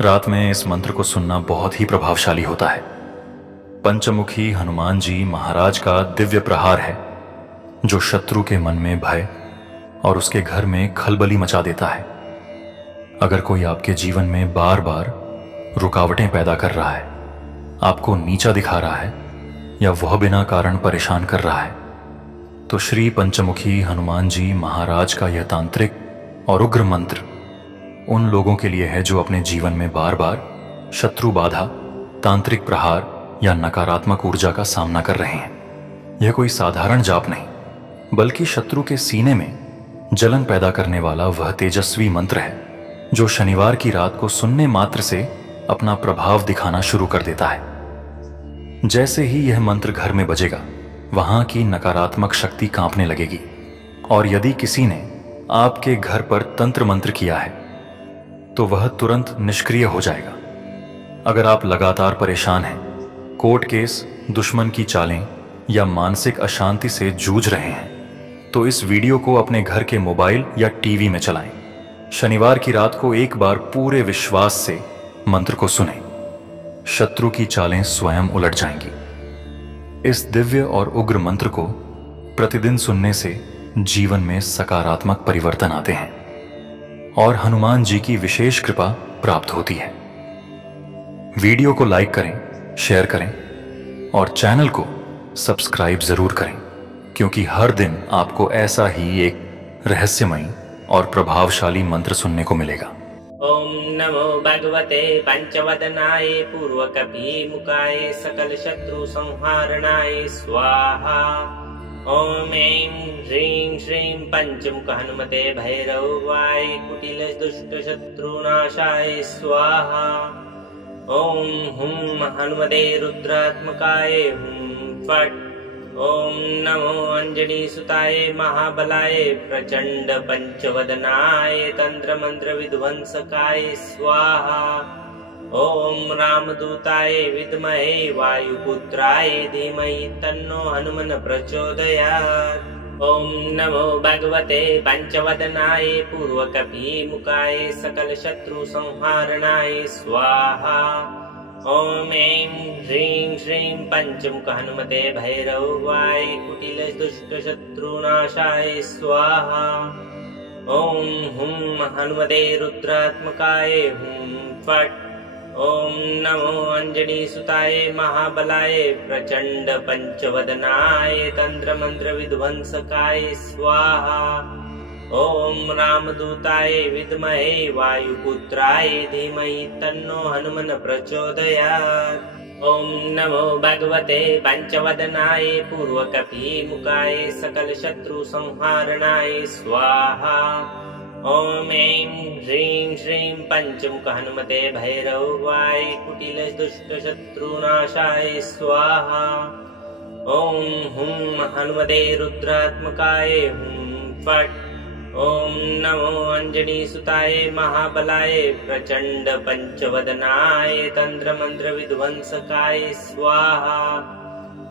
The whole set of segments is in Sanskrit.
रात में इस मंत्र को सुनना बहुत ही प्रभावशाली होता है। पंचमुखी हनुमान जी महाराज का दिव्य प्रहार है जो शत्रु के मन में भय और उसके घर में खलबली मचा देता है। अगर कोई आपके जीवन में बार बार रुकावटें पैदा कर रहा है, आपको नीचा दिखा रहा है या वह बिना कारण परेशान कर रहा है, तो श्री पंचमुखी हनुमान जी महाराज का यह तांत्रिक और उग्र मंत्र उन लोगों के लिए है जो अपने जीवन में बार बार शत्रु बाधा, तांत्रिक प्रहार या नकारात्मक ऊर्जा का सामना कर रहे हैं। यह कोई साधारण जाप नहीं, बल्कि शत्रु के सीने में जलन पैदा करने वाला वह तेजस्वी मंत्र है जो शनिवार की रात को सुनने मात्र से अपना प्रभाव दिखाना शुरू कर देता है। जैसे ही यह मंत्र घर में बजेगा, वहां की नकारात्मक शक्ति कांपने लगेगी और यदि किसी ने आपके घर पर तंत्र मंत्र किया है तो वह तुरंत निष्क्रिय हो जाएगा। अगर आप लगातार परेशान हैं, कोर्ट केस, दुश्मन की चालें या मानसिक अशांति से जूझ रहे हैं, तो इस वीडियो को अपने घर के मोबाइल या टीवी में चलाएं। शनिवार की रात को एक बार पूरे विश्वास से मंत्र को सुनें। शत्रु की चालें स्वयं उलट जाएंगी। इस दिव्य और उग्र मंत्र को प्रतिदिन सुनने से जीवन में सकारात्मक परिवर्तन आते हैं और हनुमान जी की विशेष कृपा प्राप्त होती है। वीडियो को लाइक करें, शेयर करें और चैनल को सब्सक्राइब जरूर करें, क्योंकि हर दिन आपको ऐसा ही एक रहस्यमयी और प्रभावशाली मंत्र सुनने को मिलेगा। ओम नमो भगवते पंचवदनाय पूर्वकपिमुखाय सकल शत्रु संहारणाय स्वाहा। ओम ऐं ह्रीं श्रीं पंचमुख हनुमते भैरवाय कुटिल दुष्ट शत्रुनाशाय स्वाहा। ओम हुं हनुमते रुद्रात्मकाय हुं फट्। ओम नमो अंजनी सुताय महाबलाय प्रचंड पंचवदनाय तंत्र मंत्र विध्वंसकाय स्वाहा। ओम रामदूताय विद्महे वायुपुत्राय धीमहि तन्नो हनुमन् प्रचोदयात्। ओम नमो भगवते पंचवदनाय पूर्वकपिमुखाय सकल शत्रु संहारणाय स्वाहा। ओम ऐं ह्रीं श्रीं पंचमुख हनुमते भैरवाय कुटिल दुष्ट शत्रुनाशाय स्वाहा। ओम हुं हनुमते रुद्रात्मकाय हुं फट्। ओम नमो अंजनी सुताय महाबलाय प्रचंड पंचवदनाय तंत्र मंत्र विध्वंसकाय स्वाहा। ओम रामदूताय विद्महे वायुपुत्राय धीमहि तन्नो हनुमन् प्रचोदयात्। ओम नमो भगवते पंचवदनाय पूर्वकपिमुखाय सकल शत्रु संहारणाय स्वाहा। ओम ऐं ह्रीं श्रीं पंचमुख हनुमते भैरवाय कुटिल दुष्ट शत्रुनाशाय स्वाहा। ओम हुं हनुमते रुद्रात्मकाय हुं फट्। ओम नमो अंजनी सुताय महाबलाय प्रचंड पंचवदनाय तंत्र मंत्र विध्वंसकाय स्वाहा।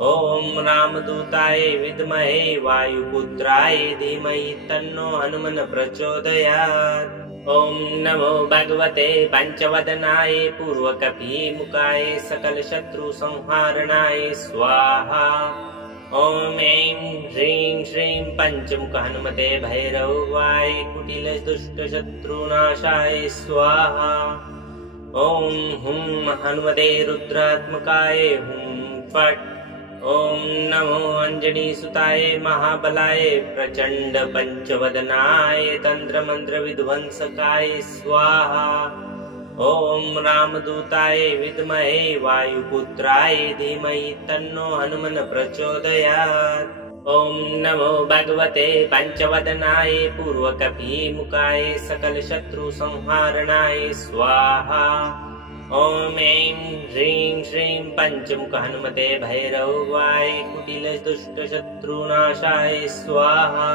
ओम रामदूताय विद्महे वायुपुत्राय धीमहि तन्नो हनुमन् प्रचोदयात्। ओम नमो भगवते पंचवदनाय पूर्वकपिमुखाय सकल शत्रु संहारणाय स्वाहा। ओम ऐं ह्रीं श्रीं पंचमुख हनुमते भैरवाय कुटिल दुष्ट शत्रुनाशाय स्वाहा। ओम हुं हनुमते रुद्रात्मकाय हुं फट्। ओम नमो अंजनी सुताय महाबलाय प्रचंड पंचवदनाय तंत्र मंत्र विध्वंसकाय स्वाहा। ओम रामदूताय विद्महे वायुपुत्राय धीमहि तन्नो हनुमन् प्रचोदयात्। ओम नमो भगवते पंचवदनाय पूर्वकपिमुखाय सकल शत्रु संहारणाय स्वाहा। ओम ऐं ह्रीं श्रीं पंचमुख हनुमते भैरवाय कुटिल दुष्ट शत्रुनाशाय स्वाहा।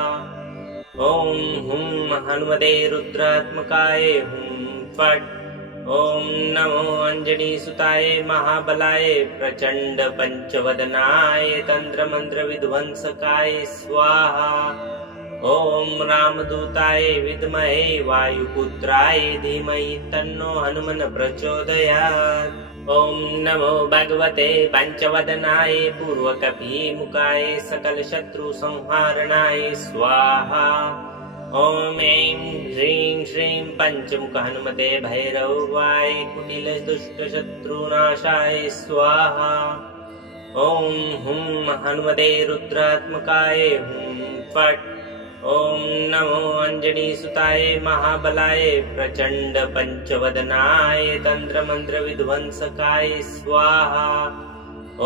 ओम हुं हनुमते रुद्रात्मकाय हुं फट्। ओम नमो अंजनी सुताय महाबलाय प्रचंड पंचवदनाय तंत्र मंत्र विध्वंसकाय स्वाहा। ॐ रामदूताय विद्महे वायुपुत्राय धीमहि तन्नो हनुमन् प्रचोदयात्। ॐ नमो भगवते पञ्चवदनाय पूर्वकपिमुखाय सकलशत्रुसंहारणाय स्वाहा। ॐ ऐं ह्रीं श्रीं पञ्चमुख हनुमते भैरवाय कुटिलदुष्टशत्रुनाशाय स्वाहा। ॐ हुं हनुमते रुद्रात्मकाय हुं फट्। ॐ नमो अञ्जनीसुताय महाबलाय प्रचण्ड पञ्चवदनाय तन्त्रमन्त्रविध्वंसकाय स्वाहा।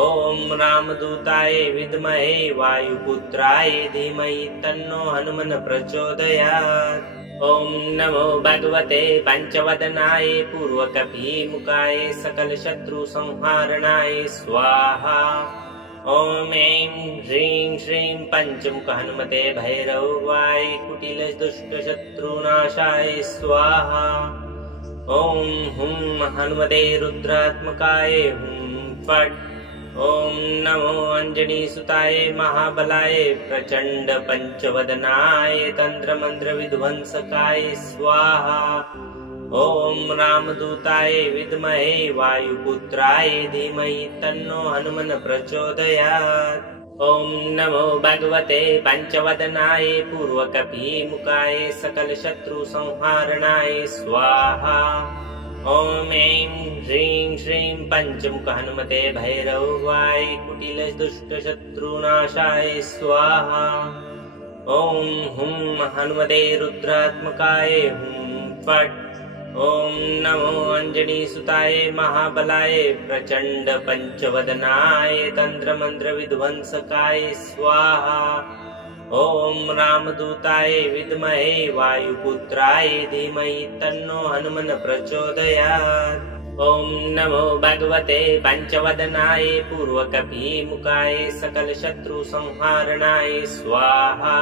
ॐ रामदूताय विद्महे वायुपुत्राय धीमहि तन्नो हनुमन् प्रचोदयात्। ॐ नमो भगवते पञ्चवदनाय पूर्वकपिमुखाय सकलशत्रुसंहारणाय स्वाहा। ॐ ऐं ह्रीं श्रीं पञ्चमुख हनुमते भैरवाय कुटिलदुष्टशत्रुनाशाय स्वाहा। ॐ हुं हनुमते रुद्रात्मकाय हुं फट्। ॐ नमो अञ्जनीसुताय महाबलाय प्रचण्ड पञ्चवदनाय तन्त्रमन्त्रविध्वंसकाय स्वाहा। ॐ रामदूताय विद्महे वायुपुत्राय धीमहि तन्नो हनुमन् प्रचोदयात्। ॐ नमो भगवते पञ्चवदनाय पूर्वकपिमुखाय सकलशत्रुसंहारणाय स्वाहा। ॐ ऐं ह्रीं श्रीं पञ्चमुख हनुमते भैरवाय कुटिलदुष्टशत्रुनाशाय स्वाहा। ॐ हुं हनुमते रुद्रात्मकाय हुं फट्। ॐ नमो अञ्जनीसुताय महाबलाय प्रचण्ड पञ्चवदनाय तन्त्रमन्त्रविध्वंसकाय स्वाहा। ॐ रामदूताय विद्महे वायुपुत्राय धीमहि तन्नो हनुमन् प्रचोदयात्। ॐ नमो भगवते पञ्चवदनाय पूर्वकपिमुखाय सकलशत्रुसंहारणाय स्वाहा।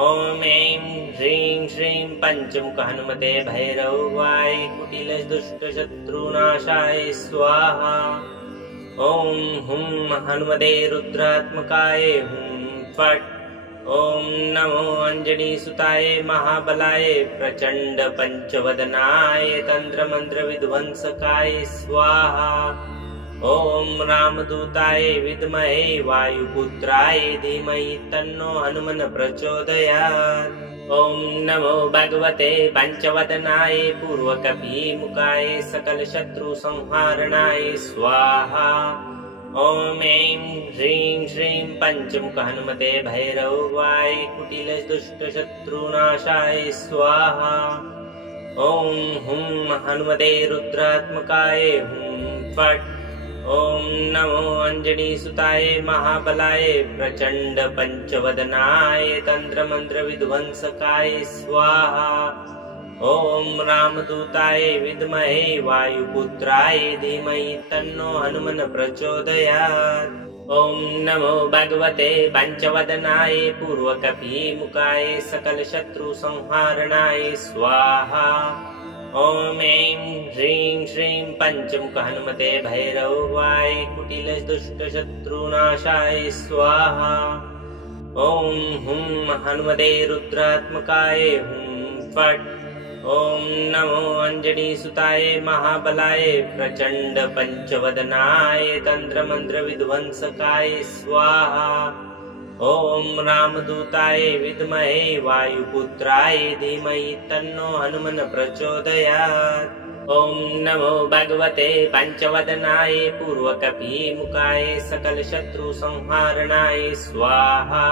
ॐ ऐं ह्रीं श्रीं पञ्चमुख हनुमते भैरवाय कुटिलदुष्टशत्रुनाशाय स्वाहा। ॐ हुं हनुमते रुद्रात्मकाय हुं फट्। ॐ नमो अञ्जनीसुताय महाबलाय प्रचण्ड पञ्चवदनाय तन्त्रमन्त्रविध्वंसकाय स्वाहा। ॐ रामदूताय विद्महे वायुपुत्राय धीमहि तन्नो हनुमन् प्रचोदयात्। ॐ नमो भगवते पञ्चवदनाय पूर्वकपिमुखाय सकलशत्रुसंहारणाय स्वाहा। ॐ ऐं ह्रीं श्रीं पञ्चमुख हनुमते भैरवाय कुटिलदुष्टशत्रुनाशाय स्वाहा। ॐ हुं हनुमते रुद्रात्मकाय हुं फट्। ॐ नमो अञ्जनीसुताय महाबलाय प्रचण्ड पञ्चवदनाय तन्त्रमन्त्रविध्वंसकाय स्वाहा। ॐ रामदूताय विद्महे वायुपुत्राय धीमहि तन्नो हनुमन् प्रचोदयात्। ॐ नमो भगवते पञ्चवदनाय पूर्वकपिमुखाय सकलशत्रुसंहारणाय स्वाहा। ॐ ऐं ह्रीं श्रीं पञ्चमुख हनुमते भैरवाय कुटिलदुष्टशत्रुनाशाय स्वाहा। ॐ हुं हनुमते रुद्रात्मकाय हुं फट्। ॐ नमो अञ्जनीसुताय महाबलाय प्रचण्ड पञ्चवदनाय तन्त्रमन्त्रविध्वंसकाय स्वाहा। ॐ रामदूताय विद्महे वायुपुत्राय धीमहि तन्नो हनुमन् प्रचोदयात्। ॐ नमो भगवते पञ्चवदनाय पूर्वकपिमुखाय सकलशत्रुसंहारणाय स्वाहा।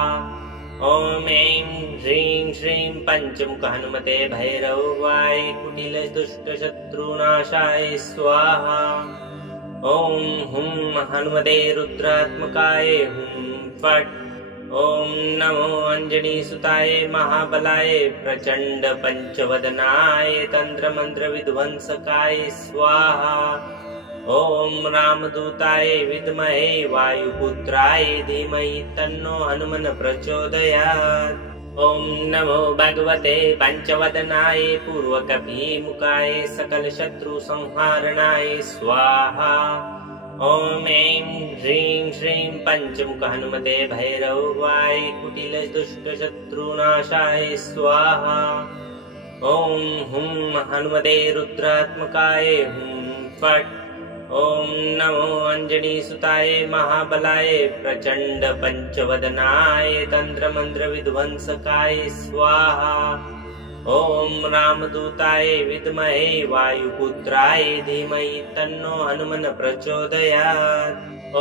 ॐ ऐं ह्रीं श्रीं पञ्चमुख हनुमते भैरवाय कुटिलदुष्टशत्रुनाशाय स्वाहा। ॐ हुं हनुमते रुद्रात्मकाय हुं फट्। ॐ नमो अञ्जनीसुताय महाबलाय प्रचण्ड पञ्चवदनाय तन्त्रमन्त्रविध्वंसकाय स्वाहा। ॐ रामदूताय विद्महे वायुपुत्राय धीमहि तन्नो हनुमन् प्रचोदयात्। ॐ नमो भगवते पञ्चवदनाय पूर्वकपिमुखाय सकलशत्रुसंहारणाय स्वाहा। ॐ ऐं ह्रीं श्रीं पञ्चमुख हनुमते भैरवाय कुटिलदुष्टशत्रुनाशाय स्वाहा। ॐ हुं हनुमते रुद्रात्मकाय हुं फट्। ॐ नमो अञ्जनीसुताय महाबलाय प्रचण्ड पञ्चवदनाय तन्त्रमन्त्रविध्वंसकाय स्वाहा। ॐ रामदूताय विद्महे वायुपुत्राय धीमहि तन्नो हनुमन् प्रचोदयात्। ॐ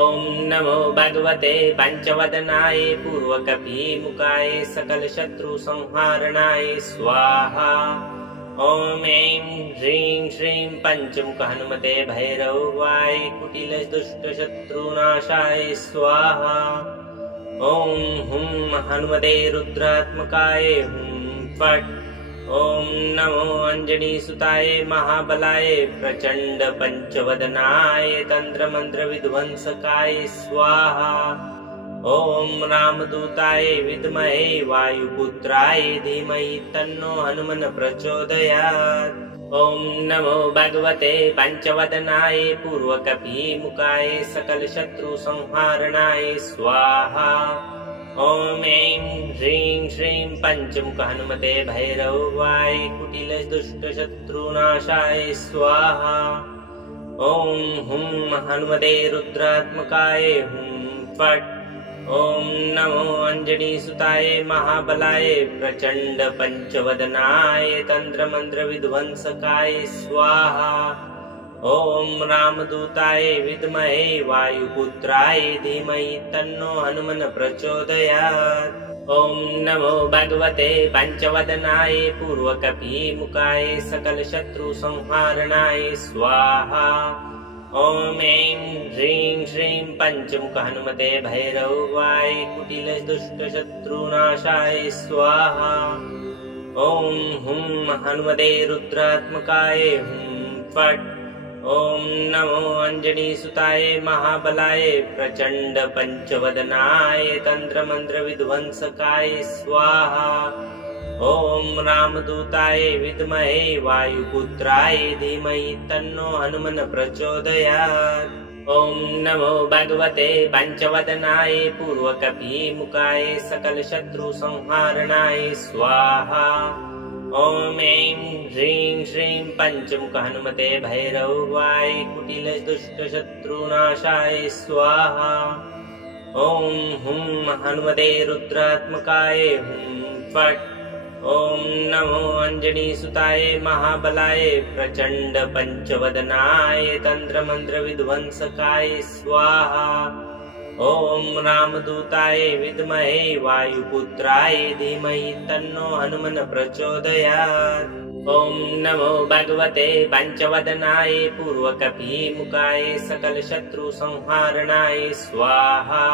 नमो भगवते पञ्चवदनाय पूर्वकपिमुखाय सकलशत्रुसंहारणाय स्वाहा। ॐ ऐं ह्रीं श्रीं पञ्चमुख हनुमते भैरवाय कुटिलदुष्टशत्रुनाशाय स्वाहा। ॐ हुं हनुमते रुद्रात्मकाय हुं फट्। ॐ नमो अञ्जनीसुताय महाबलाय प्रचण्ड पञ्चवदनाय तन्त्रमन्त्रविध्वंसकाय स्वाहा। ॐ रामदूताय विद्महे वायुपुत्राय धीमहि तन्नो हनुमन् प्रचोदयात्। ॐ नमो भगवते पञ्चवदनाय पूर्वकपिमुखाय सकलशत्रुसंहारणाय स्वाहा। ॐ ऐं ह्रीं श्रीं पञ्चमुख हनुमते भैरवाय कुटिलदुष्टशत्रुनाशाय स्वाहा। ॐ हुं हनुमते रुद्रात्मकाय हुं फट्। ॐ नमो अञ्जनीसुताय महाबलाय प्रचण्ड पञ्चवदनाय तन्त्रमन्त्रविध्वंसकाय स्वाहा। ॐ रामदूताय विद्महे वायुपुत्राय धीमहि तन्नो हनुमन् प्रचोदयात्। ॐ नमो भगवते पञ्चवदनाय पूर्वकपिमुखाय सकलशत्रुसंहारणाय स्वाहा। ॐ ऐं ह्रीं श्रीं पञ्चमुख हनुमते भैरवाय कुटिलदुष्टशत्रुनाशाय स्वाहा। ॐ हुं हनुमते रुद्रात्मकाय हुं फट्। ॐ नमो अञ्जनीसुताय महाबलाय प्रचण्ड पञ्चवदनाय तन्त्रमन्त्रविध्वंसकाय स्वाहा। ॐ रामदूताय विद्महे वायुपुत्राय धीमहि तन्नो हनुमन् प्रचोदयात्। ॐ नमो भगवते पञ्चवदनाय पूर्वकपिमुखाय सकलशत्रुसंहारणाय स्वाहा। ॐ ऐं ह्रीं श्रीं पञ्चमुख हनुमते भैरवाय कुटिलदुष्टशत्रुनाशाय स्वाहा। ॐ हुं हनुमते रुद्रात्मकाय हुं फट्। ॐ नमो अञ्जनीसुताय महाबलाय प्रचण्ड पञ्चवदनाय तन्त्रमन्त्रविध्वंसकाय स्वाहा। ॐ रामदूताय विद्महे वायुपुत्राय धीमहि तन्नो हनुमन् प्रचोदयात्। ॐ नमो भगवते पञ्चवदनाय पूर्वकपिमुखाय सकलशत्रुसंहारणाय स्वाहा।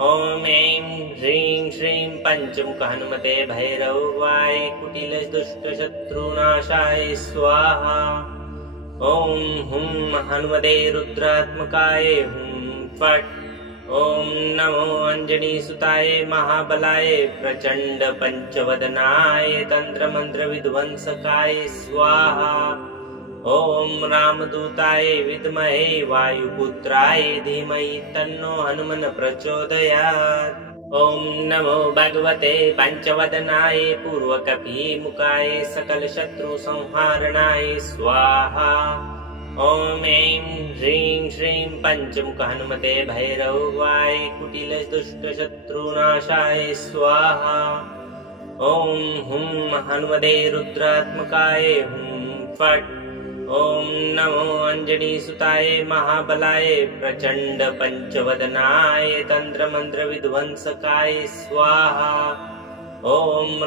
ॐ ऐं ह्रीं श्रीं पञ्चमुख हनुमते भैरवाय कुटिलदुष्टशत्रुनाशाय स्वाहा। ॐ हुं हनुमते रुद्रात्मकाय हुं फट्। ॐ नमो अञ्जनीसुताय महाबलाय प्रचण्ड पञ्चवदनाय तन्त्रमन्त्रविध्वंसकाय स्वाहा। ॐ रामदूताय विद्महे वायुपुत्राय धीमहि तन्नो हनुमन् प्रचोदयात्। ॐ नमो भगवते पञ्चवदनाय पूर्वकपिमुखाय सकलशत्रुसंहारणाय स्वाहा। ॐ ऐं ह्रीं श्रीं पञ्चमुख हनुमते भैरवाय कुटिलदुष्टशत्रुनाशाय स्वाहा। ॐ हुं हनुमते रुद्रात्मकाय हुं फट्। ॐ नमो अञ्जनीसुताय महाबलाय प्रचण्ड पञ्चवदनाय तन्त्रमन्त्रविध्वंसकाय स्वाहा। ॐ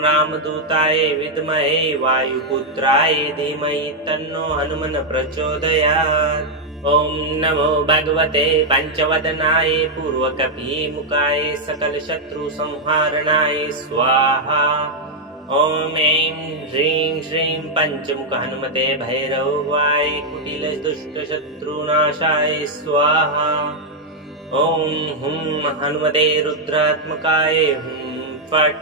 रामदूताय विद्महे वायुपुत्राय धीमहि तन्नो हनुमन् प्रचोदयात्। ॐ नमो भगवते पञ्चवदनाय पूर्वकपिमुखाय सकलशत्रुसंहारणाय स्वाहा। ॐ ऐं ह्रीं श्रीं पञ्चमुख हनुमते भैरवाय कुटिलदुष्टशत्रुनाशाय स्वाहा। ॐ हुं हनुमते रुद्रात्मकाय हुं फट्।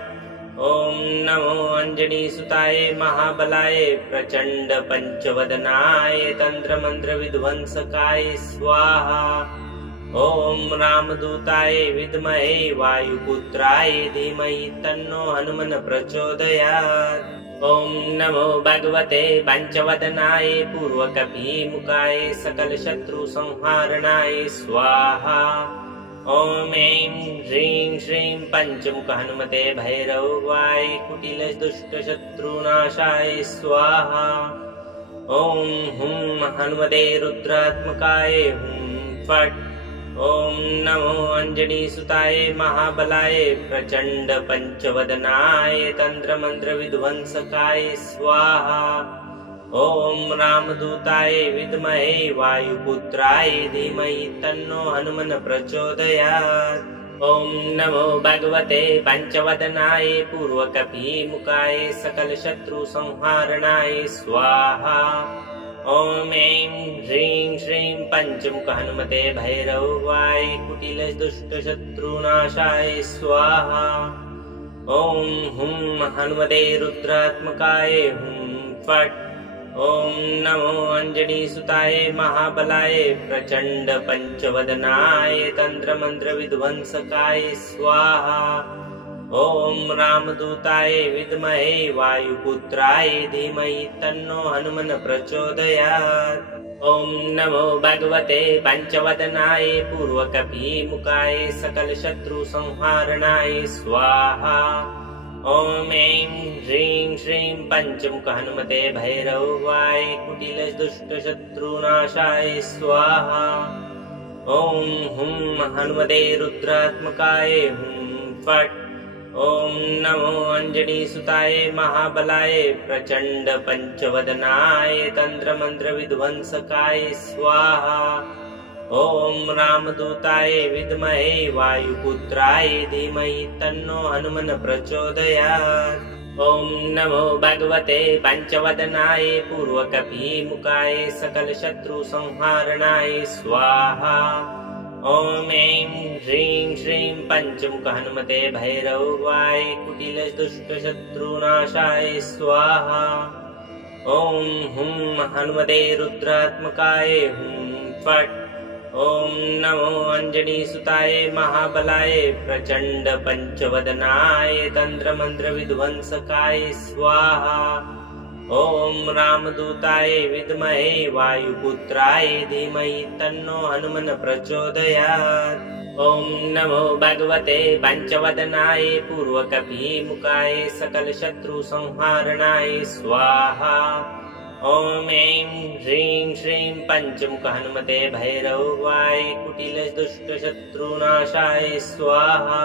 ॐ नमो अंजनीसुताय महाबलाय प्रचंड पंचवदनाय तंत्रमंत्र विध्वंसकाय स्वाहा। ॐ रामदूताय विद्महे वायुपुत्राय धीमहि तन्नो हनुमन् प्रचोदयात्। ॐ नमो भगवते पंचवदनाय पूर्वकपिमुखाय सकलशत्रुसंहारणाय स्वाहा। ॐ ऐं ह्रीं श्रीं पंचमुख हनुमते भैरवाय कुटिलदुष्टशत्रुनाशाय स्वाहा। ॐ हुं हनुमते रुद्रात्मकाय हुं फट्। ॐ नमो अंजनीसुताय महाबलाय प्रचंड पंचवदनाय तंत्रमंत्र विध्वंसकाय स्वाहा। ॐ रामदूताय विद्महे वायुपुत्राय धीमहि तन्नो हनुमन् प्रचोदयात्। ॐ नमो भगवते पंचवदनाय पूर्वकपिमुखाय सकलशत्रुसंहारणाय स्वाहा। ॐ ऐं ह्रीं श्रीं पंचमुख हनुमते भैरवाय कुटिलदुष्टशत्रुनाशाय स्वाहा। ॐ हुं हनुमते रुद्रात्मकाय हुं फट्। ॐ नमो अंजनीसुताय महाबलाय प्रचंड पंचवदनाय तंत्रमंत्र विध्वंसकाय स्वाहा। ॐ रामदूताय विद्महे वायुपुत्राय धीमहि तन्नो हनुमन् प्रचोदयात्। ॐ नमो भगवते पंचवदनाय पूर्वकपिमुखाय सकलशत्रुसंहारणाय स्वाहा। ॐ ऐं ह्रीं श्रीं पंचमुख हनुमते भैरवाय कुटिलदुष्टशत्रुनाशाय स्वाहा। ॐ हुं हनुमते रुद्रात्मकाय हुं फट्। ॐ नमो अंजनीसुताय महाबलाय प्रचंड पंचवदनाय तंत्रमंत्र विध्वंसकाय स्वाहा। ॐ रामदूताय विद्महे वायुपुत्राय धीमहि तन्नो हनुमन् प्रचोदयात्। ॐ नमो भगवते पंचवदनाय पूर्वकपिमुखाय सकलशत्रुसंहारणाय स्वाहा। ॐ ऐं ह्रीं श्रीं पंचमुख हनुमते भैरवाय कुटिलदुष्टशत्रुनाशाय स्वाहा। ॐ हुं हनुमते रुद्रात्मकाय हुं फट्। ॐ नमो अंजनीसुताय महाबलाय प्रचंड पंचवदनाय तंत्रमंत्र विध्वंसकाय स्वाहा। ॐ रामदूताय विद्महे वायुपुत्राय धीमहि तन्नो हनुमन् प्रचोदयात्। ॐ नमो भगवते पंचवदनाय पूर्वकपिमुखाय सकलशत्रुसंहारणाय स्वाहा। ॐ ऐं ह्रीं श्रीं पंचमुख हनुमते भैरवाय कुटिलदुष्टशत्रुनाशाय स्वाहा।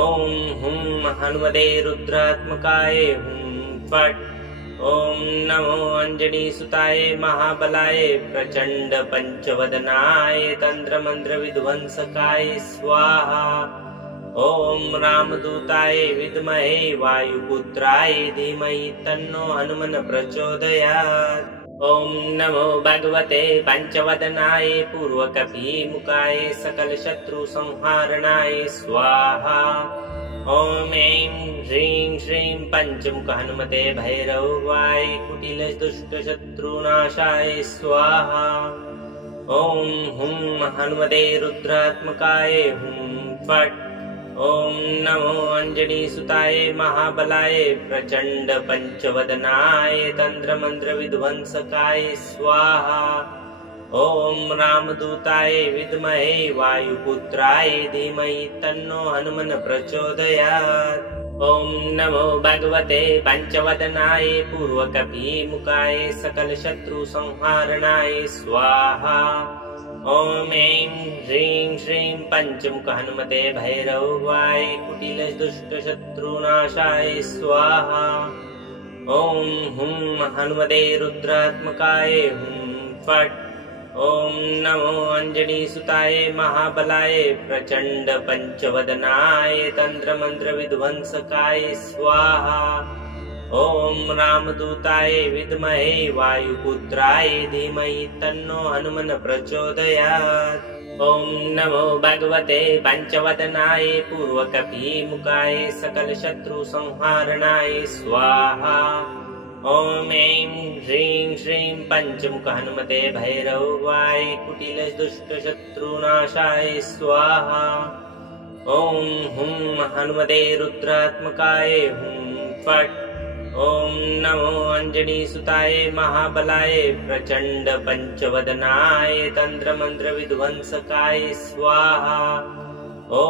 ॐ हुं हनुमते रुद्रात्मकाय हुं फट्। ॐ नमो अंजनीसुताय महाबलाय प्रचंड पंचवदनाय तंत्रमंत्र विध्वंसकाय स्वाहा। ॐ रामदूताय विद्महे वायुपुत्राय धीमहि तन्नो हनुमन् प्रचोदयात्। ॐ नमो भगवते पंचवदनाय पूर्वकपिमुखाय सकलशत्रुसंहारणाय स्वाहा। ॐ ऐं ह्रीं श्रीं पंचमुख हनुमते भैरवाय कुटिलदुष्टशत्रुनाशाय स्वाहा। ॐ हुं हनुमते रुद्रात्मकाय हुं फट्। ॐ नमो अंजनीसुताय महाबलाय प्रचंड पंचवदनाय तंत्रमंत्र विध्वंसकाय स्वाहा। ॐ रामदूताय विद्महे वायुपुत्राय धीमहि तन्नो हनुमन् प्रचोदयात्। ॐ नमो भगवते पंचवदनाय पूर्वकपिमुखाय सकलशत्रुसंहारणाय स्वाहा। ॐ ऐं ह्रीं श्रीं पंचमुख हनुमते भैरवाय कुटिलदुष्टशत्रुनाशाय स्वाहा। ॐ हुं हनुमते रुद्रात्मकाय हुं फट्। ॐ नमो अंजनीसुताय महाबलाय प्रचंड पंचवदनाय तंत्रमंत्र विध्वंसकाय स्वाहा। ॐ रामदूताय विद्महे वायुपुत्राय धीमहि तन्नो हनुमन् प्रचोदयात्। ॐ नमो भगवते पञ्चवदनाय पूर्वकपिमुखाय सकलशत्रुसंहारणाय स्वाहा। ॐ ऐं ह्रीं श्रीं पञ्चमुख हनुमते भैरवाय कुटिलदुष्टशत्रुनाशाय स्वाहा। ॐ हुं हनुमते रुद्रात्मकाय हुं फट्। ॐ नमो अञ्जनीसुताय महाबलाय प्रचण्ड पञ्चवदनाय तन्त्रमन्त्रविध्वंसकाय स्वाहा। ॐ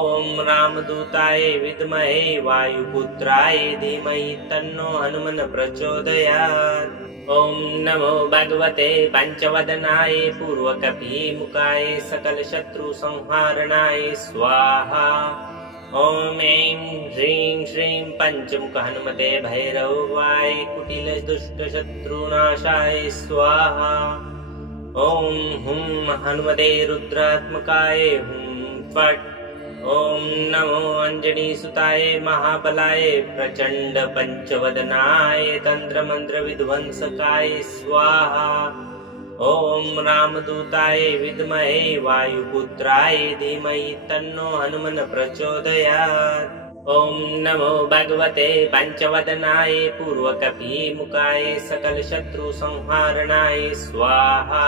रामदूताय विद्महे वायुपुत्राय धीमहि तन्नो हनुमन् प्रचोदयात्। ॐ नमो भगवते पञ्चवदनाय पूर्वकपिमुखाय सकलशत्रुसंहारणाय स्वाहा। ॐ ऐं ह्रीं श्रीं पञ्चमुख हनुमते भैरवाय कुटिलदुष्टशत्रुनाशाय स्वाहा। ॐ हुं हनुमते रुद्रात्मकाय हुं फट्। ॐ नमो अञ्जनीसुताय महाबलाय प्रचण्ड पञ्चवदनाय तन्त्रमन्त्रविध्वंसकाय स्वाहा। ॐ रामदूताय विद्महे वायुपुत्राय धीमहि तन्नो हनुमन् प्रचोदयात्। ॐ नमो भगवते पञ्चवदनाय पूर्वकपिमुखाय सकलशत्रुसंहारणाय स्वाहा।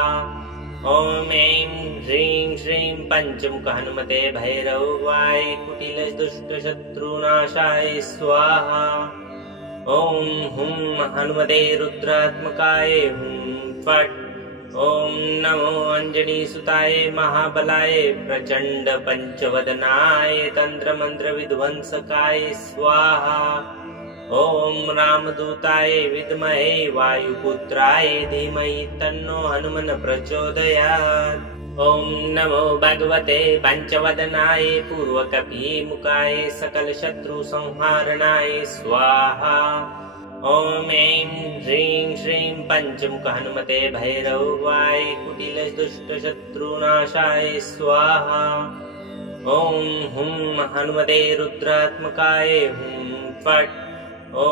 ॐ ऐं ह्रीं श्रीं पञ्चमुख हनुमते भैरवाय कुटिलदुष्टशत्रुनाशाय स्वाहा। ॐ हुं हनुमते रुद्रात्मकाय हुं फट्। ॐ नमो अञ्जनीसुताय महाबलाय प्रचण्ड पञ्चवदनाय तन्त्रमन्त्रविध्वंसकाय स्वाहा। ॐ रामदूताय विद्महे वायुपुत्राय धीमहि तन्नो हनुमन् प्रचोदयात्। ॐ नमो भगवते पञ्चवदनाय पूर्वकपिमुखाय सकलशत्रुसंहारणाय स्वाहा। ॐ ऐं ह्रीं श्रीं पञ्चमुख हनुमते भैरवाय कुटिलदुष्टशत्रुनाशाय स्वाहा। ॐ हुं हनुमते रुद्रात्मकाय हुं फट्। ॐ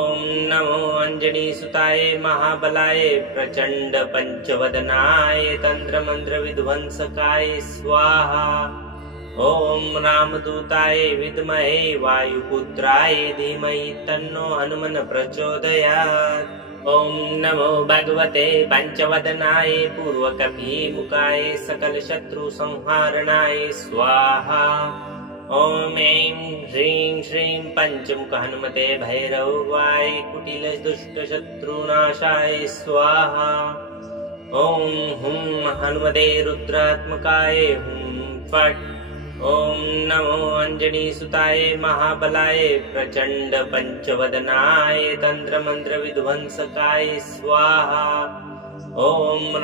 नमो अञ्जनीसुताय महाबलाय प्रचण्ड पञ्चवदनाय तन्त्रमन्त्रविध्वंसकाय स्वाहा। ॐ रामदूताय विद्महे वायुपुत्राय धीमहि तन्नो हनुमन् प्रचोदयात्। ॐ नमो भगवते पञ्चवदनाय पूर्वकपिमुखाय सकलशत्रुसंहारणाय स्वाहा। ॐ ऐं ह्रीं श्रीं पञ्चमुख हनुमते भैरवाय कुटिलदुष्टशत्रुनाशाय स्वाहा। ॐ हुं हनुमते रुद्रात्मकाय हुं फट्। ॐ नमो अञ्जनीसुताय महाबलाय प्रचण्ड पञ्चवदनाय तन्त्रमन्त्रविध्वंसकाय स्वाहा। ॐ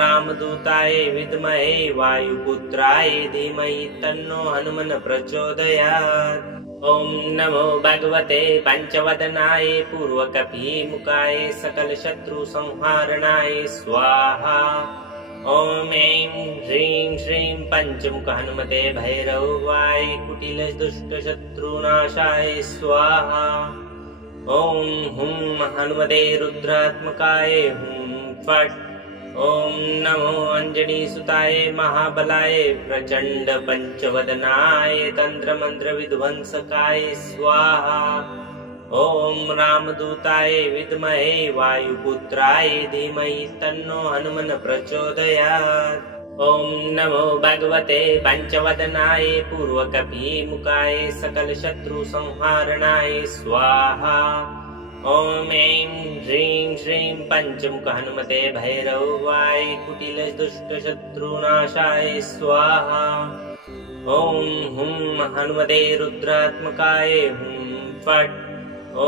रामदूताय विद्महे वायुपुत्राय धीमहि तन्नो हनुमन् प्रचोदयात्। ॐ नमो भगवते पञ्चवदनाय पूर्वकपिमुखाय सकलशत्रुसंहारणाय स्वाहा। ॐ ऐं ह्रीं श्रीं पञ्चमुख हनुमते भैरवाय कुटिलदुष्टशत्रुनाशाय स्वाहा। ॐ हुं हनुमते रुद्रात्मकाय हुं फट्। ॐ नमो अञ्जनीसुताय महाबलाय प्रचण्ड पञ्चवदनाय तन्त्रमन्त्रविध्वंसकाय स्वाहा। ॐ रामदूताय विद्महे वायुपुत्राय धीमहि तन्नो हनुमन् प्रचोदयात्। ॐ नमो भगवते पञ्चवदनाय पूर्वकपिमुखाय सकलशत्रुसंहारणाय स्वाहा। ॐ ऐं ह्रीं श्रीं पञ्चमुख हनुमते भैरवाय कुटिलदुष्टशत्रुनाशाय स्वाहा। ॐ हुं हनुमते रुद्रात्मकाय हुं फट्। ॐ